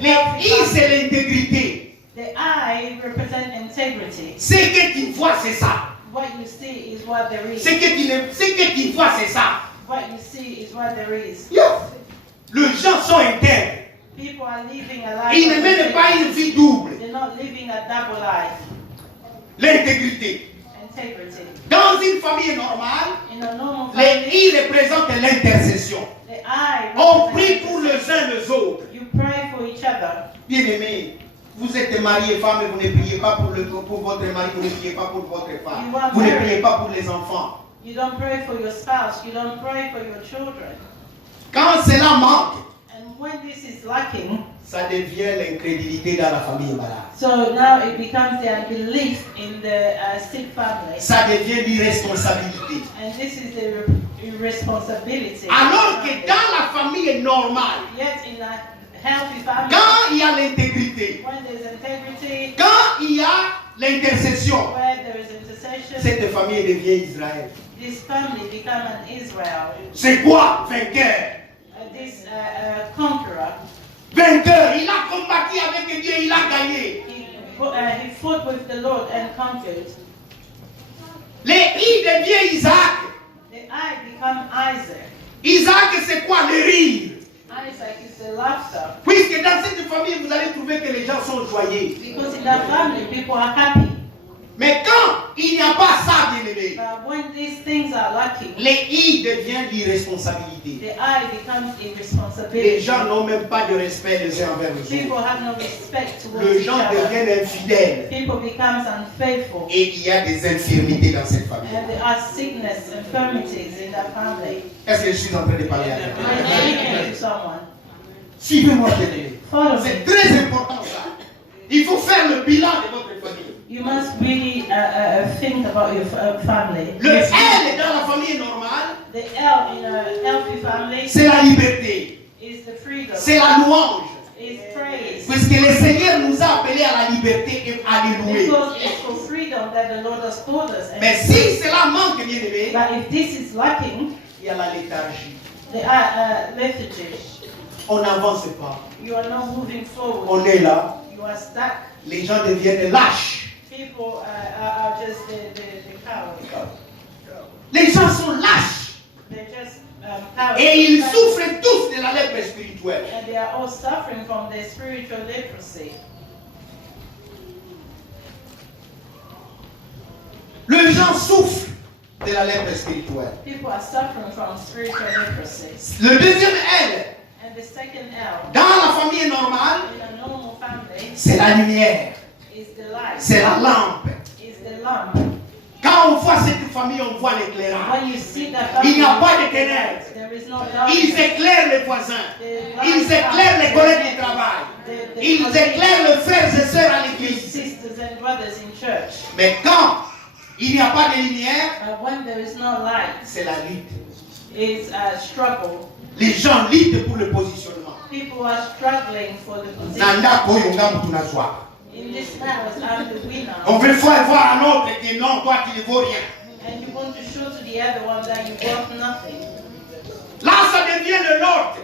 les I, c'est l'intégrité. the I represent integrity. Ce que tu vois, c'est ça. What you see is what there is. Ce que tu vois, c'est ça. What you see is what there is. Yes. Les gens sont intègres. People are living a life. Ils ne mènent pas une vie double. They're not living a double life. L'intégrité. Integrity. Dans une famille normale, In a normal les family, I représentent l'intercession. the I On prie represents- pour les uns les autres. You pray for each other. Bien-aimés, vous êtes mariés, femmes, et vous ne priez pas pour votre mari, vous ne priez pas pour votre femme. Vous ne priez pas pour les enfants. You don't pray for your spouse. You don't pray for your children. Quand cela manque, And when this is lacking, ça devient l'incrédulité dans la famille malade. so now it becomes the unbelief in the sick family. Ça devient l'irresponsabilité. And this is the irresponsibility. Alors que dans la famille normale, Yet in a healthy family, quand il y a l'intégrité, when there's integrity, quand il y a l'intercession, where there is intercession, cette famille devient Israël. this family become an Israel. C'est quoi vainqueur? This conqueror, Vainqueur, il a combattu avec Dieu, il a gagné. he fought with the Lord and conquered. Les I devient Isaac. The I become Isaac. Isaac, c'est quoi? Le rire. Isaac is the laughter. Puisque dans cette famille, vous allez trouver que les gens sont joyeux. Because in that family, people are happy. Mais quand il n'y a pas ça, bien aimé, But when these things are lacking, les I devient l'irresponsabilité. the I becomes Les irresponsibility. gens n'ont même pas de respect les uns envers les People autres. have no respect towards Les each gens other. deviennent infidèles. People becomes unfaithful. Et il y a des infirmités dans cette famille. And there are sickness, infirmities in that family. Est-ce que je suis en train de parler à When quelqu'un? speaking to someone, Suivez-moi, bien aimé. follow C'est me. très important ça. Il faut faire le bilan de votre famille. You must really think about your family. Le L dans la famille normale, The L in a healthy family c'est la liberté. is the freedom. C'est la louange. Is praise. Puisque le Seigneur nous a appelés à la liberté et à les louer. Because it's for freedom that the Lord has called us. And Mais si cela manque, bien aimé, but if this is lacking, il y a la léthargie. the lethargy, On n'avance pas. you are not moving forward. On est là. You are stuck. Les gens deviennent lâches. People are just the cowards. Les gens sont lâches. They're just cowards. Et ils souffrent tous de la lèpre spirituelle. And they are all suffering from their spiritual leprosy. Les gens souffrent de la lèpre spirituelle. People are suffering from spiritual leprosy. Le deuxième L, And the second L dans la famille normale, in a normal family c'est la lumière. is the light. C'est la lampe. Is the lamp. Quand on voit cette famille, on voit l'éclairage. When you see that Il family, n'y a pas de ténèbres. there is no Ils darkness. éclairent les voisins. Ils éclairent les collègues du travail. Ils éclairent les frères et sœurs à l'église. Sisters and brothers in church. Mais quand il n'y a pas de lumière, But when there is no light, c'est la lutte. it's a struggle. Les gens luttent pour le positionnement. People are struggling for the position. Nanda koyo ngambu tunazwa. In this house, I'm the winner. On veut faire voir à l'autre que non, toi tu ne vaux rien. And you want to show to the other one that you want nothing. Là, ça devient le Lot.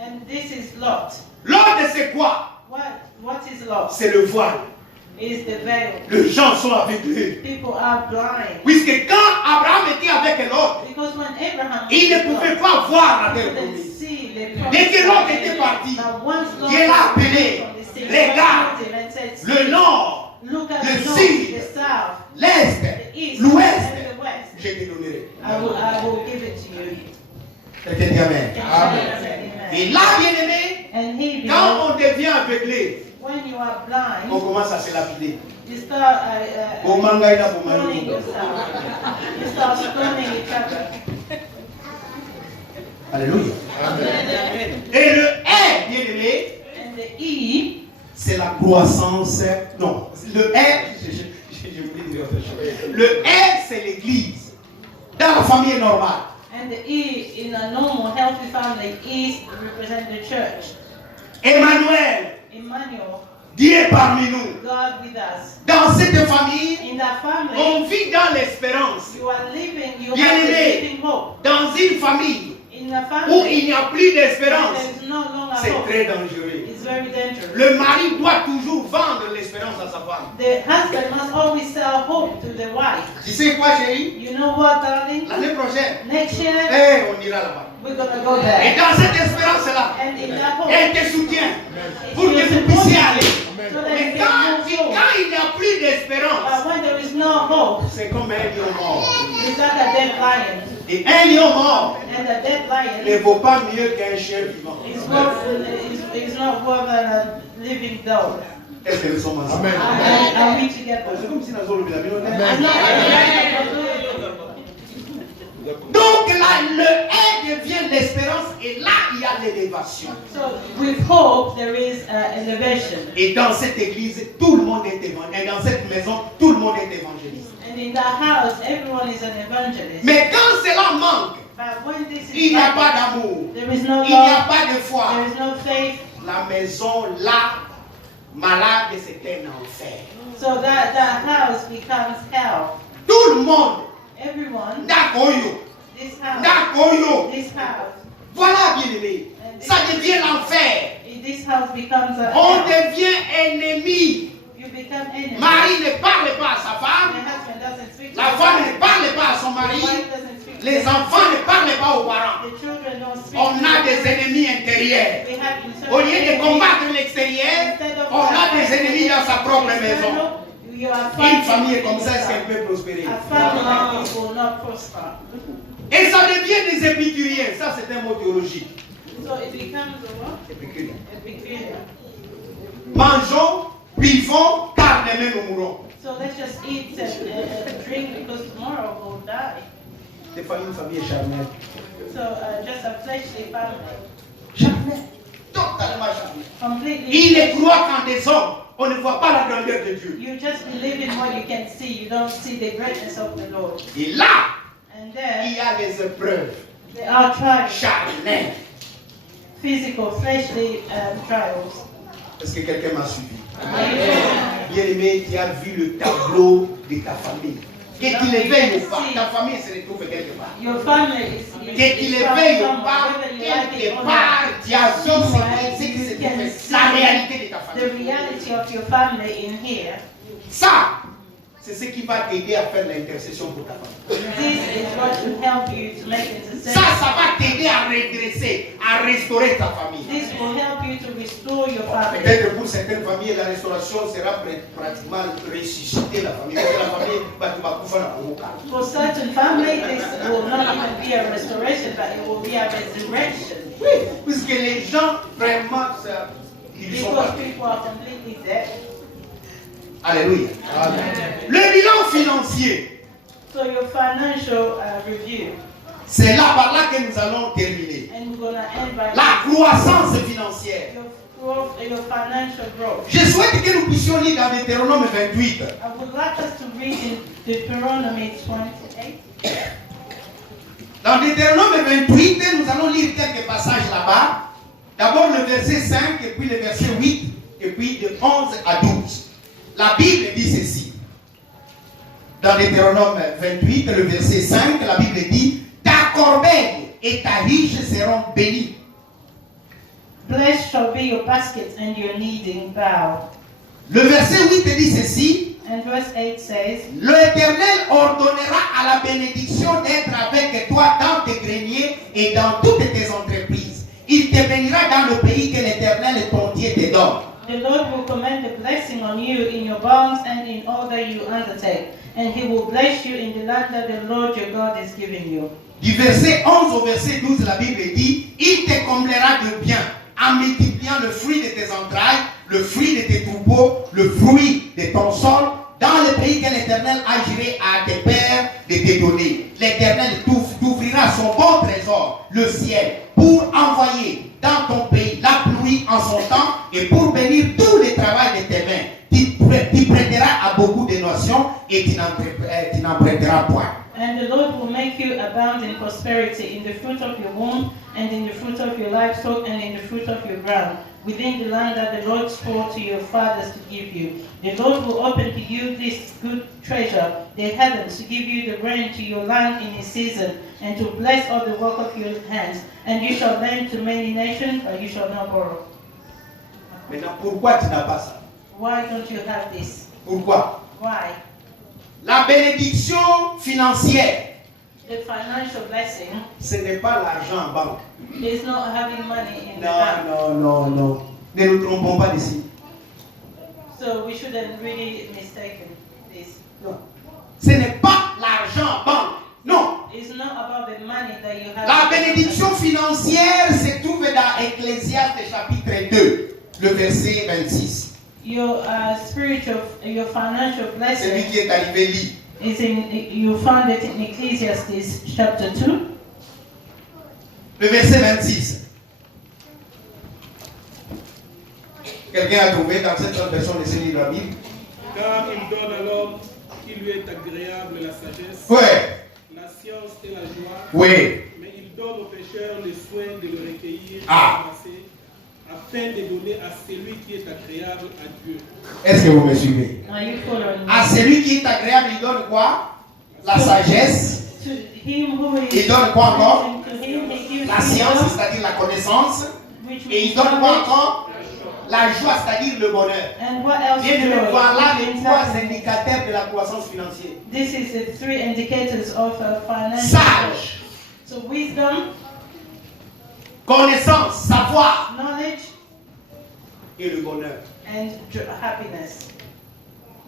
And this is Lot. Lot, c'est quoi? What is Lot? C'est le voile. Is the veil. Les gens sont aveuglés. People are blind. Puisque quand Abraham était avec Lot, Because when Abraham il ne pouvait pas voir la terre couldn't promise. see the Dès que Lot était parti, But once Lot Dieu l'a appelé. from the sea, Regarde, God and said, le nord, look at le the north, sud, the south, l'est, the east, l'ouest, and the west. je te donnerai. I will give it to you. Quelqu'un dit Amen. Amen. Et là, bien aimé, And he, quand on devient aveuglé, When you are blind, on commence à se lapider. you start Et stoning yourself. You start stoning each other. Alléluia. Et le est, bien aimé, And the E, c'est la croissance. Non, le est, je voulais dire autre chose. Le est, c'est l'église. Dans la famille normale. and the E in a normal, healthy family is represent the church. Emmanuel, Emmanuel, Dieu est parmi nous. God with us. Dans cette famille, In that family, on vit dans l'espérance. you are living, you Bien have aimé. a living hope. Dans une famille In a où family, il n'y a plus d'espérance, there is no longer c'est hope. très dangereux. It's very dangerous. Le mari doit toujours vendre l'espérance à sa femme. The husband must always sell hope to the wife. Tu sais quoi, chérie? You know what, darling? L'année prochaine, Next year, on ira là-bas. we're gonna go Et there. dans cette espérance-là, And in that hope, elle te soutient pour que you vous puissiez aller. so that Mais you can quand move forward. il n'y a plus d'espérance, But when there is no hope, c'est comme un lion mort. it's like a dead lion. Et un lion mort And a dead ne lion vaut pas mieux qu'un chien vivant. is not more than a living dog. Est-ce que nous sommes ensemble? Are we together? C'est comme si nous avons le I'm not- Donc là, le est devient l'espérance et là, il y a l'élévation. So with hope, there is elevation. Et dans cette église, tout le monde est évangéliste. Et dans cette maison, tout le monde est évangéliste. And in that house, everyone is an evangelist. Mais quand cela manque, But when this is il n'y a lacking, pas d'amour, there is no il n'y a love, pas de foi. there is no faith. La maison, là, malade, c'est un enfer. So that house becomes hell. Tout le monde, Everyone, d'accord, this house, d'accord. this house, Voilà, bien aimé. Ça devient l'enfer. this house becomes a On hell. devient ennemi. You become enemy. Mari ne parle pas à sa The femme. husband doesn't speak to La the femme wife. ne parle pas à son The mari. wife doesn't speak to Les the enfants ne parlent pas aux parents. The children don't speak On to a the des ennemis intérieurs. We have internal Au lieu de enemies. combattre l'extérieur, Instead of on a des ennemis dans sa propre maison. You are Une fighting famille with comme ça, est-ce qu'elle yourself. peut prospérer? A family like this will not prosper. Et ça devient des épicuriens. Ça, c'est un mot théologique. So it becomes a what? Épicurien. Epicurium. Mangeons, buvons, car demain nous mourrons. So let's just eat and drink because tomorrow we'll die. Des fois, une famille est charnelle. So just a fleshly family. Charnelle. Totalement charnelle. Completely. Il ne croit qu'en des hommes. On ne voit pas la grandeur de Dieu. You just believe in what you can see. You don't see the greatness of the Lord. Et là, And il there, y a les épreuves there are trials. charnelles. Physical, fleshly trials. Est-ce que quelqu'un m'a suivi? Amen. Bien aimé, tu as vu le tableau de ta famille. Que tu les veuilles ou pas, ta famille se retrouve quelque part. Your family is Que tu les from veuilles ou somewhere, pas, whether you like it quelque or part, not. tu as vu Somewhere ce qui you se can trouve, see la réalité de ta the famille. reality of your family in here. Ça, c'est ce qui va t'aider à faire l'intercession pour ta famille. This is what will help you to make intercession. Ça va t'aider à redresser, à restaurer ta famille. This will help you to restore your family. Peut-être pour certaines familles, la restauration sera pratiquement ressusciter la famille. Parce que la famille, tu vas pouvoir la provoquer. For certain families, this will not even be a restoration, but it will be a resurrection. Oui, puisque les gens vraiment, ils sont Because partis. people are completely dead. Alléluia. Le bilan financier, So your financial review, c'est là par là que nous allons terminer. and we're going to end by La croissance financière. your growth, your financial growth. Je souhaite que nous puissions lire dans Deutéronome 28. I would like us to read in Deuteronomy 28. Dans Deutéronome 28, nous allons lire quelques passages là-bas. D'abord le verset 5, et puis le verset 8, et puis de 11 à 12. La Bible dit ceci. Dans Deutéronome 28, le verset 5, la Bible dit « Ta corbeille et ta riche seront bénies. Blessed shall be your basket and your kneading bowl. » Le verset 8 dit ceci. And verse 8 says, L'Éternel ordonnera à la bénédiction d'être avec toi dans tes greniers et dans toutes tes entreprises. Il te bénira dans le pays que l'Éternel ton Dieu te donne. The Lord will command a blessing on you in your barns and in all that you undertake, and he will bless you in the land that the Lord your God is giving you. Du verset 11 au verset 12, la Bible dit, il te comblera de bien en multipliant le fruit de tes entrailles, le fruit de tes troupeaux, le fruit de ton sol, dans le pays que l'Éternel a juré à tes pères de te donner. L'Éternel t'ouvrira son bon trésor, le ciel, pour envoyer dans ton pays la pluie en son temps et pour bénir tout le travail de tes mains. Tu prêteras à beaucoup de nations et tu n'en prêteras point. And the Lord will make you abound in prosperity in the fruit of your womb, and in the fruit of your livestock, and in the fruit of your ground, within the land that the Lord swore to your fathers to give you. The Lord will open to you this good treasure, the heavens, to give you the rain to your land in its season, and to bless all the work of your hands. And you shall lend to many nations, but you shall not borrow. Maintenant, pourquoi tu n'as pas ça? Why don't you have this? Pourquoi? Why? La bénédiction financière, The financial blessing ce n'est pas l'argent en banque. is not having money in the bank. Non. Ne nous trompons pas d'ici. So we shouldn't really mistake this. Non. Ce n'est pas l'argent en banque. Non. It's not about the money that you have. La bénédiction financière se trouve dans Ecclésiaste chapitre 2, le verset 26. Your your financial Celui blessing qui est arrivé lit. is you found it in Ecclesiastes chapter 2. Le verset 26. Quelqu'un a trouvé dans cette autre version de ce livre de la Bible? Car il donne à l'homme qui lui est agréable la sagesse, Ouais. la science et la joie, Oui. mais il donne au pécheur le soin de le recueillir et Ah. de ramasser, afin de donner à celui qui est agréable à Dieu. Est-ce que vous me suivez? Are you following me? À celui qui est agréable, il donne quoi? La sagesse. To him who is Il donne quoi encore? to him he gives La science, wisdom, c'est-à-dire la connaissance. which Et il means donne quoi knowledge. encore? La joie, c'est-à-dire le bonheur. And what else? Bien de joy? voilà Which les means trois happiness. indicateurs de la croissance financière. This is the three indicators of financial Sage, growth. So wisdom, connaissance, savoir knowledge, et le bonheur. and happiness.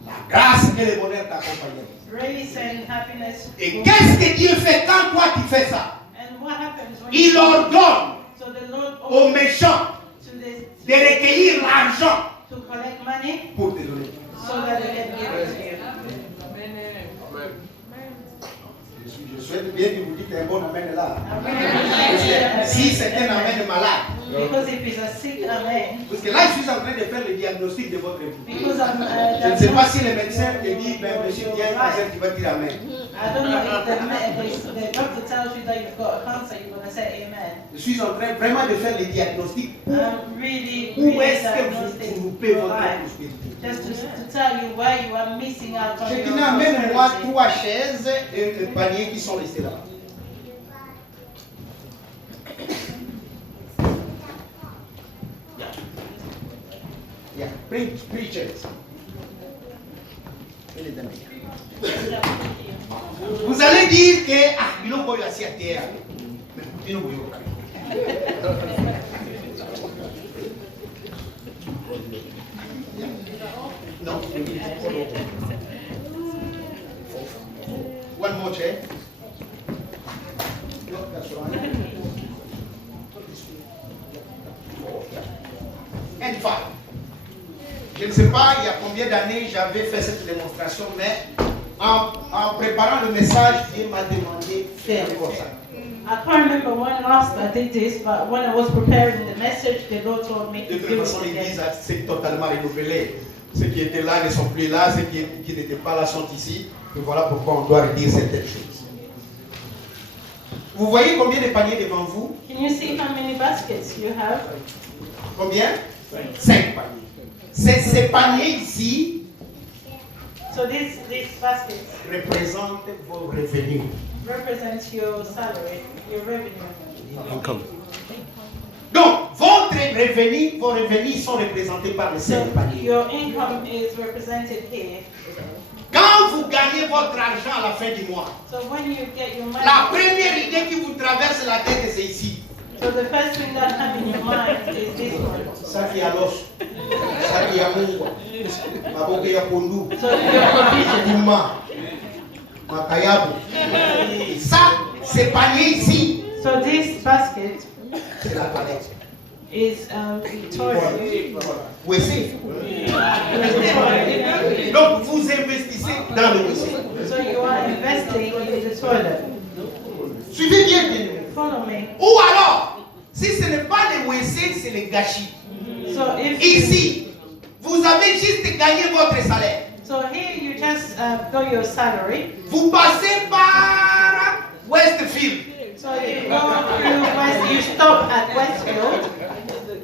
La grâce et le bonheur t'accompagnent. Grace and happiness. Et qu'est-ce que Dieu fait quand toi tu fais ça? And what happens when Il ordonne so the Lord aux orders méchants to the de recueillir l'argent to collect money pour te donner. so that they can give it to you. Je souhaite bien que vous dites un bon amen là. I really appreciate Si it. c'est un amen malade. Because if it's a sick amen, Parce que là, je suis en train de faire le diagnostic de votre vie. because Je ne sais pas si le médecin te dit, ben, monsieur, viens, tu vas dire amen. I don't know if the doctor tells you that you've got a cancer, you're going to say amen. Je suis en train vraiment de faire le diagnostic. Really, Où really est-ce que diagnostic vous loupez your votre life. prospérité? Just to tell you where you are missing out on J'ai your donné amène-moi prosperity. 3 chaises et le panier qui sont restés là. Yeah, three chairs. Vous allez dire que il a beau assis à terre. Mais il non. One more chair. No, that's right. And five. Je ne sais pas il y a combien d'années j'avais fait cette démonstration, mais en préparant le message, Dieu m'a demandé de faire encore ça. I can't remember when last I did this, but when I was preparing the message, the Lord told me to De do toute façon, it l'église again. s'est totalement renouvelée. Ceux qui étaient là ne sont plus là, ceux qui n'étaient pas là sont ici. Et voilà pourquoi on doit redire certaines choses. Vous voyez combien de paniers devant vous? Can you see how many baskets you have? Combien? 5 paniers. Ces paniers ici So these baskets représentent vos revenus. represent your salary, your revenue. Donc, vos revenus sont représentés par les 5 So paniers. your income is represented here. Quand vous gagnez votre argent à la fin du mois, So when you get your money, la première idée qui vous traverse la tête, c'est ici. so the first thing that comes in your mind is this one. Ça qui a l'os, ça qui a mungo, maboke ya pondu, So your provision. Kuma, makayabu. Et ça, ces paniers ici, So this basket c'est la palette. is toilet. WC. Donc vous investissez dans le WC. So you are investing in the toilet. Suivez bien. Follow me. Ou alors, si ce n'est pas le WC, c'est le gâchis. So if Ici, vous avez juste gagné votre salaire. so here you just got your salary. Vous passez par Westfield. So you go through West, you stop at Westfield.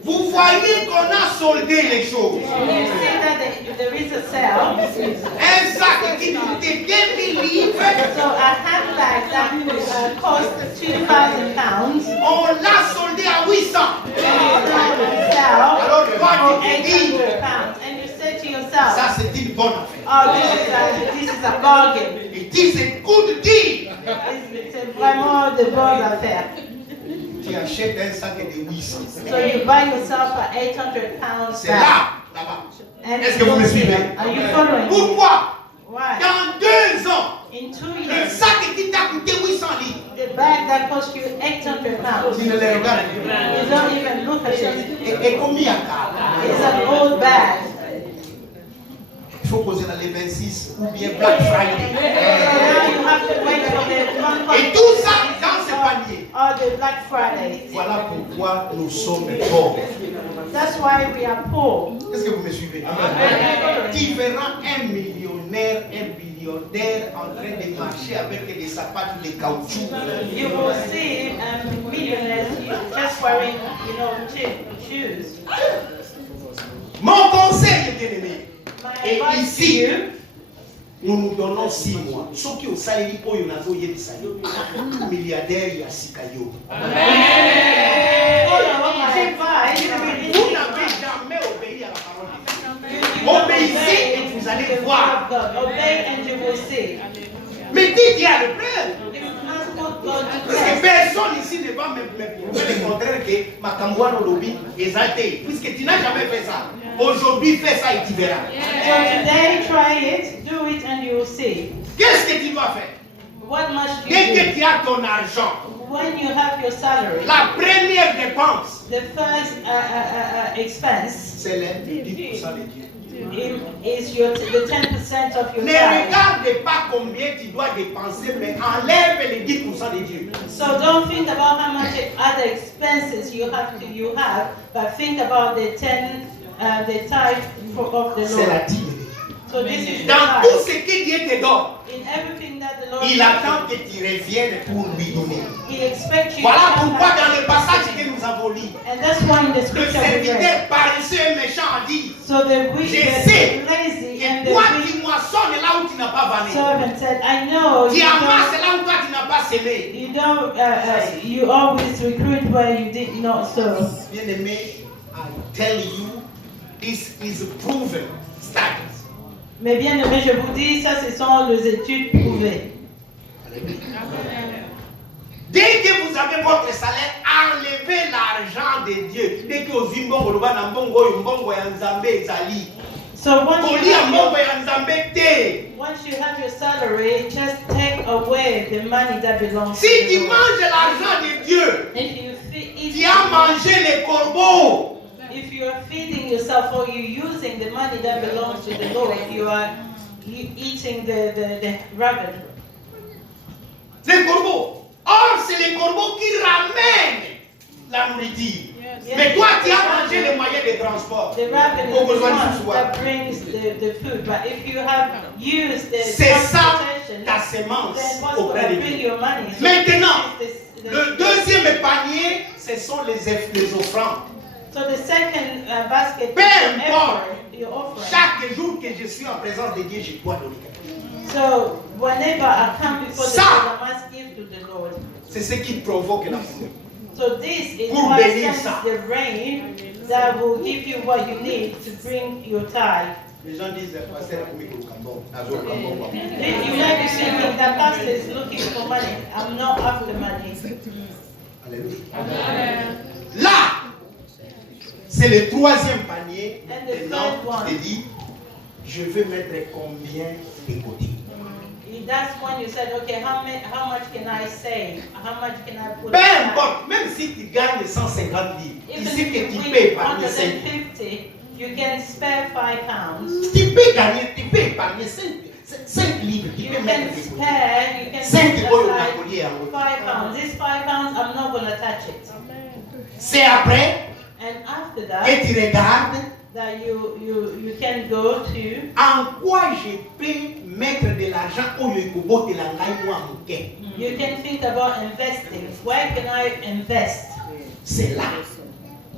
Vous voyez qu'on a soldé les choses. You see that there is a sale. Un sac qui coûtait 2000 livres, So a handbag that cost £2,000. on l'a soldé à 800. Alors toi, for tu te dis, £800, and you say to yourself, ça c'est une bonne affaire. "Oh, this is a bargain. Et dis, c'est good deal. C'est vraiment de bonnes affaires." Tu achètes un sac de 800. So you buy yourself an £800 C'est bag. là-bas. And Est-ce que vous me suivez? Are you following me? Pourquoi? Why? Dans 2 ans, In 2 le years, sac qui t'a coûté 800 livres, the bag that cost you £800, tu ne le regardes you plus. don't even look at it. Et combien à It's an old bag. Il faut poser dans les 26 ou bien Black Friday. Now you have to wait for the Et tout ça dans ce panier. or the Black Friday. Voilà pourquoi nous sommes pauvres. That's why we are poor. Est-ce que vous me suivez? Tu verras un millionnaire, un billionnaire en train de marcher avec des sapatos de caoutchouc. You will see millionaires just wearing, cheap shoes. Mon conseil, bien-aimé, My et advice to ici, you, nous nous donnons 6 mois. Ceux qui ont salé, ils ont milliardaire, il y a Sikayo. follow my advice. Vous n'avez jamais obéi à la parole de Dieu. Obéissez et vous allez voir. Obey and you will see. Mais Dieu a le preuve. You must put God to Parce que test. personne ici ne va me prouver le contraire que Makambouano Lobby est athée. Puisque tu n'as jamais fait ça. Aujourd'hui, fais ça et tu verras. So today, try it, do it, and you will see. Qu'est-ce que tu dois faire? What must Dès you que tu as ton argent, do? When you have your salary, la première dépense, the first expense c'est les 10% de Dieu. is the 10% of your Ne salary. regarde pas combien tu dois dépenser, mais enlève les 10% de Dieu. So don't think about how much other expenses you have, but think about the tithe of the C'est la Lord. dîme. So this is the Dans tout tithe. ce que Dieu te donne, In everything that the Lord il gives attend que tu reviennes pour lui donner. you, He expects you Voilà to come pourquoi back. dans le passage que nous avons lu, And that's why in the le scripture we read. serviteur paresseux et méchant a dit, So the je wicked, sais the lazy, and que toi the tu moissonnes là où tu n'as pas vanné. servant said, "I know Tu amasses là où toi tu n'as pas semé. you always recruit where you did not sow." Bien aimé, I tell you, this is proven studies. Mais bien aimé, je vous dis, ça, ce sont les études prouvées. Dès que vous avez votre salaire, enlevez l'argent de Dieu. Dès que vous mbongo loba na mbongo ya nzambe ezali. So once you, Kolia have mbongo your, ya nzambe te. once you have your salary, just take away the money that belongs Si to tu the Lord. manges l'argent de Dieu, If you tu as mangé les corbeaux. if you are feeding yourself or you're using the money that belongs to the Lord, you are eating the rabbit. Les corbeaux. Or, c'est les corbeaux qui ramènent la nourriture. Yes. Mais toi, tu as mangé les moyens de transport. The rabbit is Au the besoin du one soir. that brings the food. But if you have used the C'est ça transportation, ta sémence then what's auprès going de to bring Dieu. your money? So Maintenant, this is the- le deuxième panier, ce sont les offrandes. So the second basket Peu is importe. your offering. Chaque jour que je suis en présence de Dieu, je dois donner quelque chose. So whenever I come before the Ça. Lord, I must give to the Lord. C'est ce qui provoque la pluie. So this is Pour what bénir sends ça. the rain that will give you what you need to bring your tithe. Les gens disent, pasteur, comment il faut You might be thinking that pastor is looking for money. I'm not after money. Alléluia. Là, c'est le troisième panier. And the Maintenant, third one. je te dis, je vais mettre combien de côté. That's when you said, okay, how much can I save? How much can I put Peu aside? importe, même si tu gagnes 150 livres, Even ici if que you tu win peux épargner 5 livres. 150, you can spare £5. Tu peux gagner, tu peux épargner 5 livres, tu You peux can mettre des côtés. spare, you can 5 put euros au aside Napoli en haut. £5. This £5, I'm not going to touch it. C'est après And after that, que tu regardes that you can go to, en quoi je peux mettre de l'argent au lieu de l'engager moi mon cœur. you can think about investing. Where can I invest? C'est là.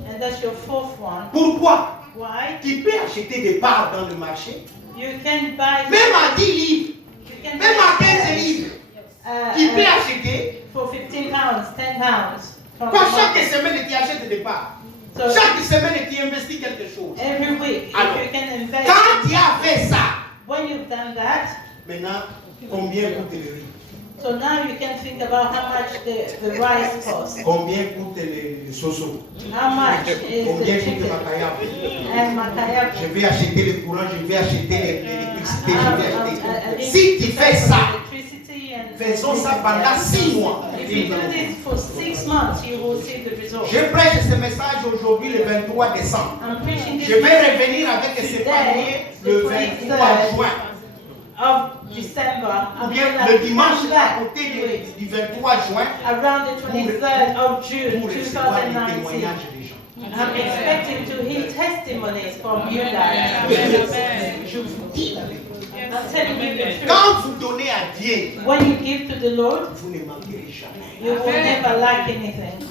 And that's your fourth one. Pourquoi? Why? Tu peux acheter des parts dans le marché, You can buy, même à 10 livres, you can même à buy 15 livres. Tu peux acheter. for £15, £10. from Pas the chaque market. semaine tu achètes des parts. So Chaque semaine tu investis quelque chose. every week, Alors, if you can invest, quand tu as fait ça, when you've done that, maintenant, combien coûte le riz? so now you can think about how much the rice costs, Combien coûte le soso? how much is Combien the coûte chicken, ma and makayab. Je vais acheter le courant, je vais acheter l'électricité, je vais acheter. I Si tu fais ça, electricity and faisons ça pendant 6 mois. if you do this for 6 months, you will see the result. Je prêche ce message aujourd'hui le 23 décembre. I'm preaching this Je vais revenir avec ce panier le 23 juin. of December. Ou I'm bien gonna le dimanche come à back côté to it du 23 juin around the 23rd of June pour recevoir les 2019. témoignages des gens. I'm expecting to hear testimonies from you guys. Je vous dis la vérité. I'm telling you the truth. Quand vous donnez à Dieu, When you give to the Lord, vous ne manquerez jamais. you will never lack anything.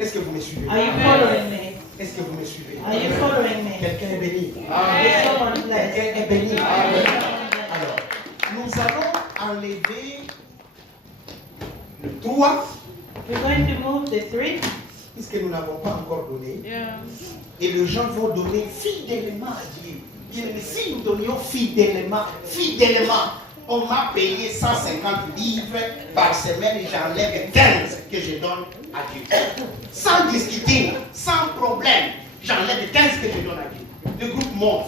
Est-ce que vous me suivez? Are you following me? Est-ce que vous me suivez? Are you following me? Quelqu'un est béni. Is someone blessed? Quelqu'un est béni. Alors, nous allons enlever le 3, We're going to move the 3 puisque nous n'avons pas encore donné. Et les gens vont donner fidèlement à Dieu. Bien, si nous donnions fidèlement, on m'a payé 150 livres par semaine et j'enlève 15 que je donne à Dieu. Sans discuter, sans problème, j'enlève 15 que je donne à Dieu. Le groupe monte.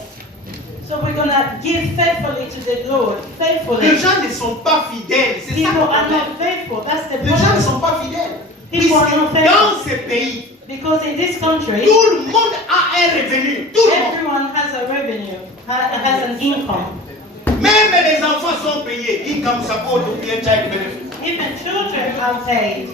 So we're going to give faithfully to the Lord. Les Faithfully. gens ne sont pas fidèles. C'est ça. People le are problème. not faithful. That's the Les gens ne problem. sont pas fidèles. People Puisque are not faithful. dans ce pays, Because in this country, tout le monde a un revenu. Tout le monde. everyone has a revenue, has an income. Même les enfants sont payés. Income support ou bien child benefit. Even children are paid.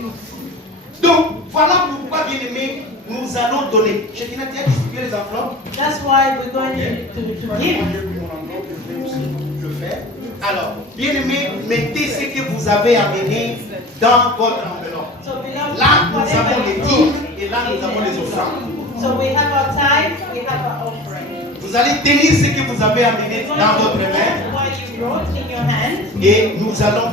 Donc, voilà pourquoi, bien aimé, nous allons donner. Je tiens à distribuer les enveloppes. That's why we're going to Moi, give. j'ai pris mon enveloppe, je vais aussi le faire. Alors, bien aimé, mettez ce que vous avez amené dans votre enveloppe. So beloved, Là, nous whatever avons les you dîmes do, et là, nous avons les offrandes. so we have our tithe, we have our offering. Vous allez tenir ce que vous avez amené We're going dans to votre put main what you wrote in your hand, et nous allons.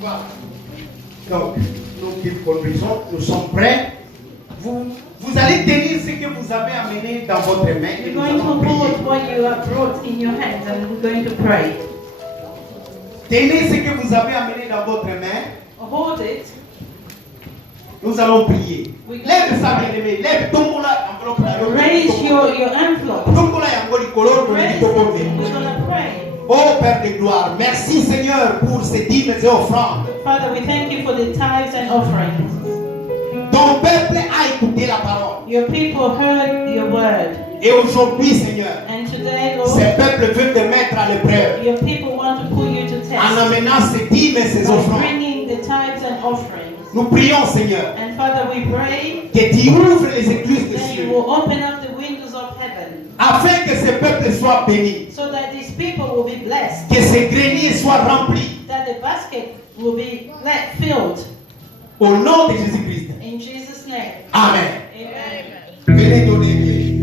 Voilà. Donc, nous qui conduisons, nous sommes prêts. Vous allez tenir ce que vous avez amené dans votre main et we're nous going allons to prier. put what you have brought in your hands and we're going to pray. Tenez ce que vous avez amené dans votre main. Hold it. Nous allons prier. Lève ça, bien-aimé. Lève ton là, enveloppe là. Raise your envelope. Ton là, il y a un color pour Raise les it. deux We're côtés. going to pray. Oh Père de gloire, merci Seigneur pour ces dîmes et offrandes. Father, we thank you for the tithes and offerings. Ton peuple a écouté la parole. Your people heard your word. Et aujourd'hui, Seigneur, And today, Lord, ces peuples veulent te mettre à l'épreuve your people want to put you to en test amenant ces dîmes et ces by offrandes. bringing the tithes and offerings. Nous prions, Seigneur, And Father, we pray que tu ouvres les écluses des that you cieux will open up the windows of heaven afin que ces peuples soient bénis, so that these people will be blessed, que ces greniers soient remplis. that the basket will be filled. Au nom de Jésus-Christ. In Jesus' name. Amen. Amen. Venez donner l'église.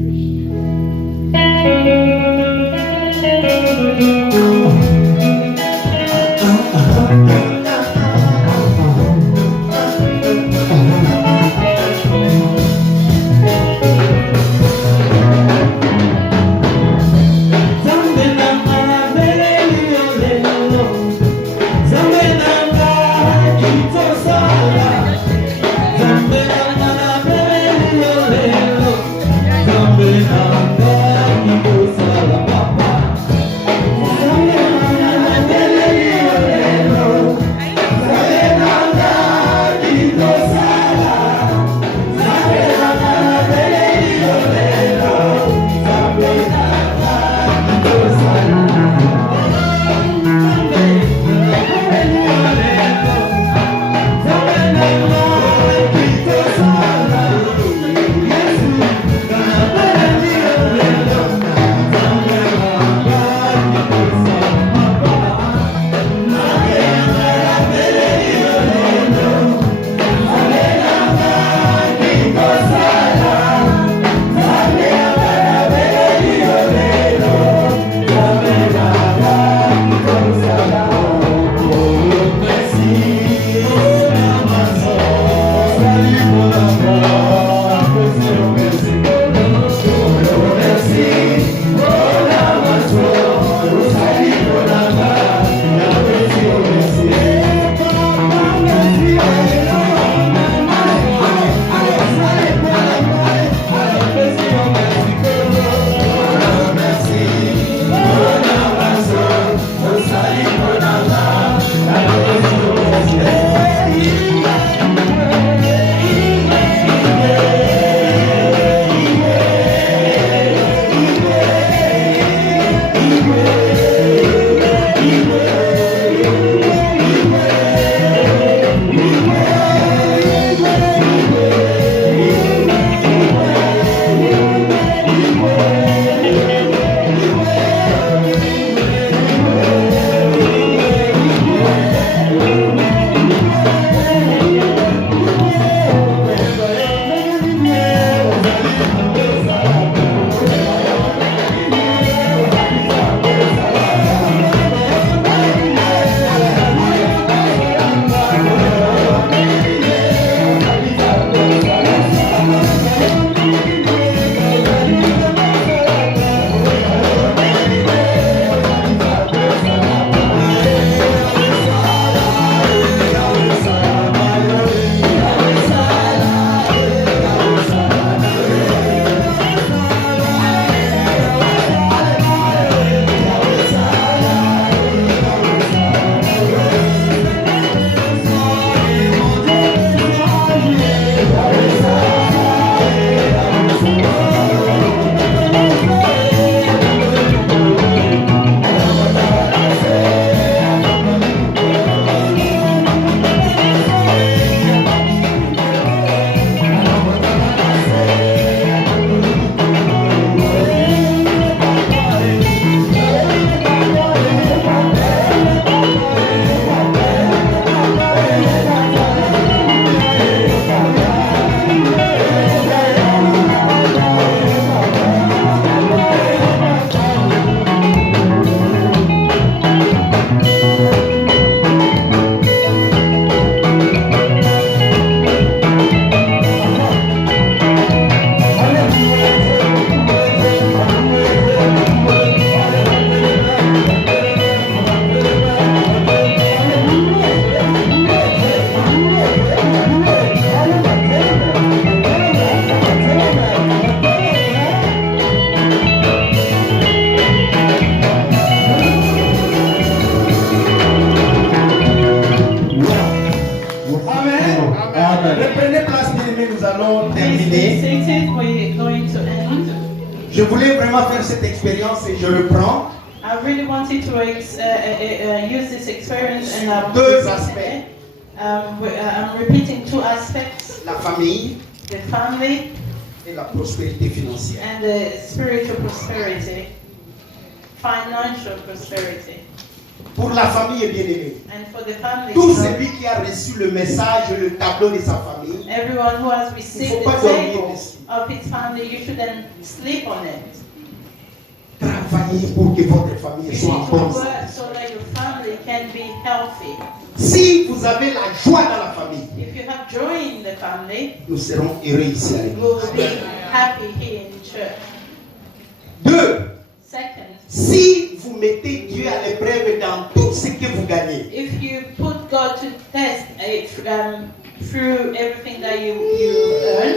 Je voulais vraiment faire cette expérience et je reprends. I really wanted to use this experience and Deux aspects. I'm repeating two aspects: La famille the family et la prospérité financière. and the spiritual prosperity, financial prosperity. Pour la famille bien-aimée, And for the family, tout celui qui a reçu le message, le tableau de sa famille, everyone who has il ne received faut pas the dormir table dessus. of his family, you shouldn't sleep on it. Travaillez pour que votre famille You soit en need to bonne santé. work so that your family can be healthy. Si vous avez la joie dans la famille, If you have joy in the family, nous serons heureux ici à you l'église. will be happy here in church. 2. Second, Si vous mettez Dieu à l'épreuve dans tout ce que vous gagnez, if you put God to test through everything that you earn,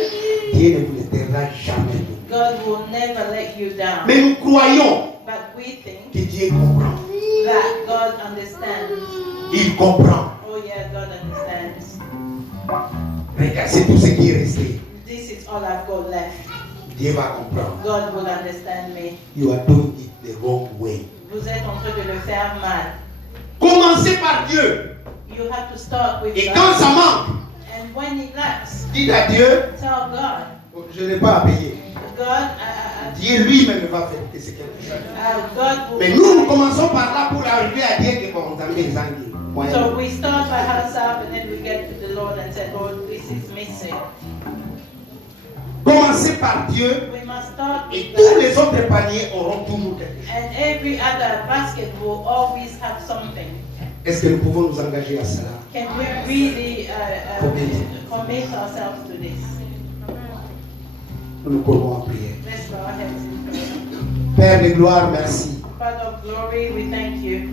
Dieu ne vous laissera jamais. God will never let you down. Mais nous croyons But we think que Dieu comprend. that God understands. Il comprend. Oh yeah, God understands. Regarde, c'est tout ce qui est resté. This is all I've got left. Dieu va comprendre. God will understand me. You are doing it the wrong way. Vous êtes en train de le faire mal. Commencez par Dieu. You have to start with Et quand God. ça manque, And when it lacks, dites à Dieu, tell God. je n'ai pas à payer. God, Dieu lui-même va faire que c'est quelque chose. God will. Mais nous commençons par là pour arriver à dire que bon, ça m'est zangué. So we start by ourselves and then we get to the Lord and say, Lord, this is missing. Commencez par Dieu We must start et with tous that. les autres paniers auront toujours quelque chose. And every other basket will always have something. Est-ce que nous pouvons nous engager à cela? Can we really commit ourselves to this? Nous nous collons en prière. Let's go ahead in prayer. Père de gloire, merci. Father of glory, we thank you.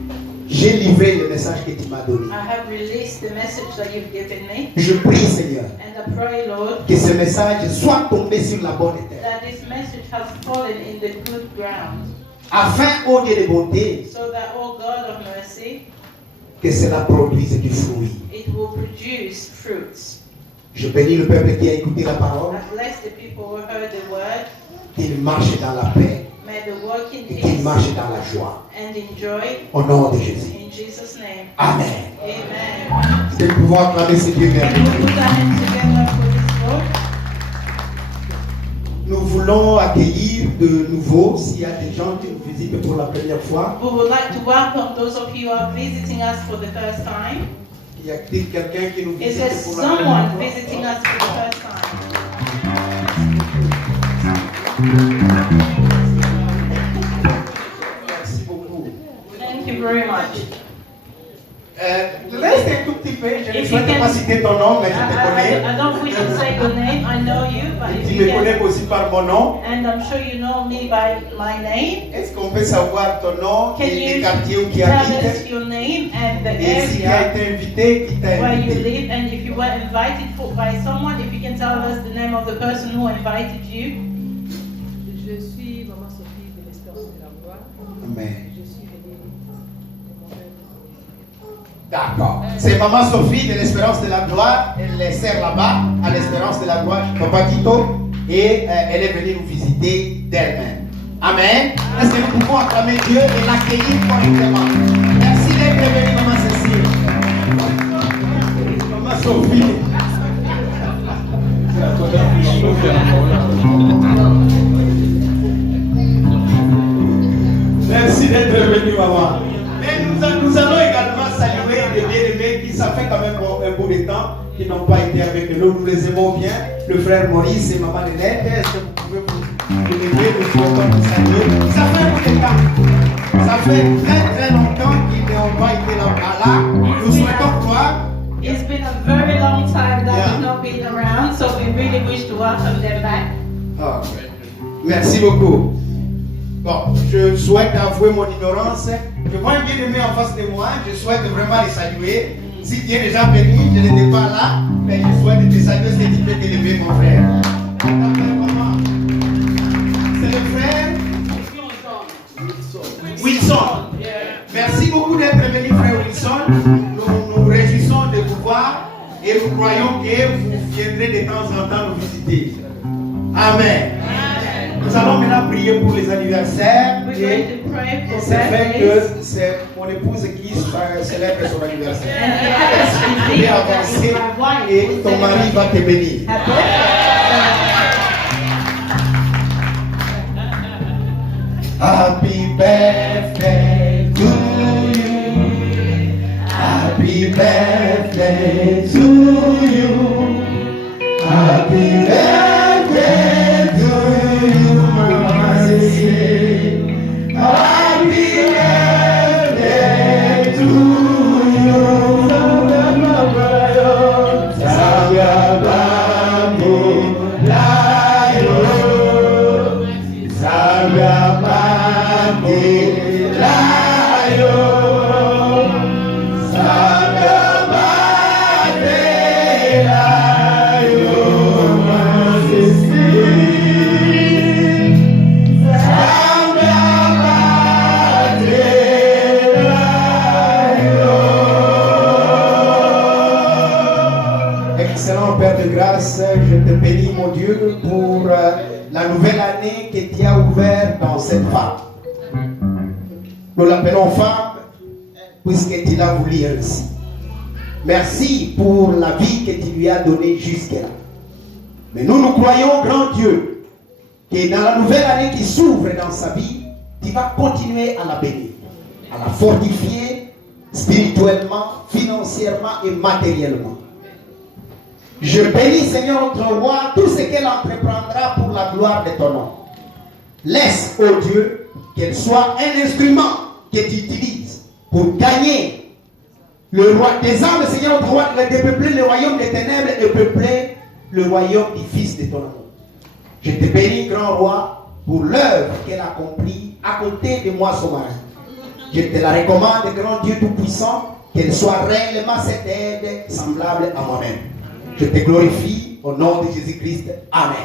J'ai livré le message que tu m'as donné. I have released the message that you've given me. Je prie, Seigneur, And I pray, Lord, que ce message soit tombé sur la bonne terre. that this message has fallen in the good ground. Afin, ô Dieu de bonté, So that, oh God of mercy, que cela produise du fruit. it will produce fruits. Je bénis le peuple qui a écouté la parole, I bless the people who heard the word. qu'il marche dans la paix May they walk in et qu'il peace marche dans la joie. and in joy. Au nom de Jésus. In Jesus' name. Amen. Amen. Est-ce que nous pouvons acclamer ce Dieu Can we merveilleux? put our hands together for this Lord? Nous voulons accueillir de nouveau, s'il y a des gens qui nous visitent pour la première fois, We would like to welcome those of you who are visiting us for the first time. il y a quelqu'un qui nous Is there visite pour la première someone fois. visiting us for the first time? Merci beaucoup. Thank you very much. Reste un tout petit peu, je ne If souhaite you can- pas citer ton nom, mais je te connais. I don't wish to say your name, I know you, but if Tu you me connais can, aussi par mon nom. and I'm sure you know me by my name. Est-ce qu'on peut savoir ton nom Can et you les quartiers où tu tell habites? us your name and the Et si tu as area été invité, qui t'a where you invité? live, and if you were invited by someone, if you can tell us the name of the person who invited you? Je suis Maman Sophie de l'Espérance de la Gloire. Amen. Je suis venue de mon père. D'accord. C'est Maman Sophie de l'Espérance de la Gloire. Elle les sert là-bas, à l'Espérance de la Gloire, Papa Quito. Et elle est venue nous visiter d'elle-même. Amen. Est-ce que nous pouvons acclamer Dieu et l'accueillir correctement? Merci d'être venue, Maman Cécile. Maman Sophie. Merci d'être venu, maman. Mais nous allons également saluer les bien-aimés qui, ça fait quand même un bout de temps, qui n'ont pas été avec nous. Nous les aimons bien. Le frère Maurice et maman Nénette. Est-ce que vous pouvez vous lever? Nous souhaitons vous saluer. Ça fait un bout de temps. Ça fait très longtemps qu'ils n'ont pas été là. Nous souhaitons gloire. It's been a very long time that Yeah. we've not been around, so we really wish to welcome them back. Ah, merci beaucoup. Bon, je souhaite avouer mon ignorance. Je vois un bien-aimé en face de moi. Je souhaite vraiment les saluer. Si tu es déjà venu, je n'étais pas là, mais je souhaite te saluer si tu peux te lever, mon frère. Comment? C'est le frère Wilson. Merci beaucoup d'être venu, frère Wilson. Nous nous réjouissons de vous voir et nous croyons que vous viendrez de temps en temps nous visiter. Amen. Nous allons maintenant prier pour les anniversaires. We're Et going to pray for c'est vrai birthdays. que c'est mon épouse qui célèbre son anniversaire. And it happens to Tu be peux that avancer it's my wife et who's ton mari va te bénir. Happy birthday. Happy birthday to you. Happy birthday to you. Happy birthday to you, Mama Cécile. Happy birthday to you. Excellent Père de grâce, je te bénis mon Dieu pour la nouvelle année que tu as ouverte dans cette femme. Nous l'appelons femme puisque tu l'as voulu ainsi. Merci pour la vie que tu lui as donnée jusque-là. Mais nous croyons, grand Dieu, que dans la nouvelle année qui s'ouvre dans sa vie, tu vas continuer à la bénir, à la fortifier spirituellement, financièrement et matériellement. Je bénis, Seigneur, notre roi, tout ce qu'elle entreprendra pour la gloire de ton nom. Laisse, ô Dieu, qu'elle soit un instrument que tu utilises pour gagner le roi des âmes, Seigneur, notre roi, de peupler le royaume des ténèbres et peupler le royaume du Fils de ton amour. Je te bénis, grand roi, pour l'œuvre qu'elle accomplit à côté de moi, son mari. Je te la recommande, grand Dieu Tout-Puissant, qu'elle soit réellement cette aide semblable à moi-même. Je te glorifie au nom de Jésus-Christ. Amen.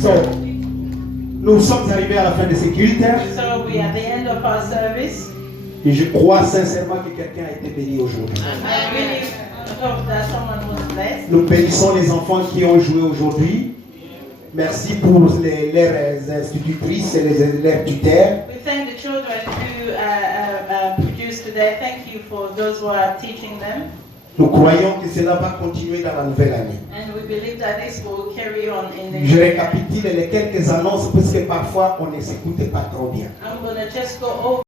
So, Nous sommes arrivés à la fin de ce culte So we are at the end of our service. et je crois sincèrement que quelqu'un a été béni aujourd'hui. I really hope that someone was blessed. Nous bénissons les enfants qui ont joué aujourd'hui. Merci pour leurs institutrices et leurs tuteurs. We thank the children who produced today. Thank you for those who are teaching them. Nous croyons que cela va continuer dans la nouvelle année. And we believe that this will carry on in the Je year. récapitule les quelques annonces parce que parfois on ne s'écoute pas trop bien. I'm going to just go over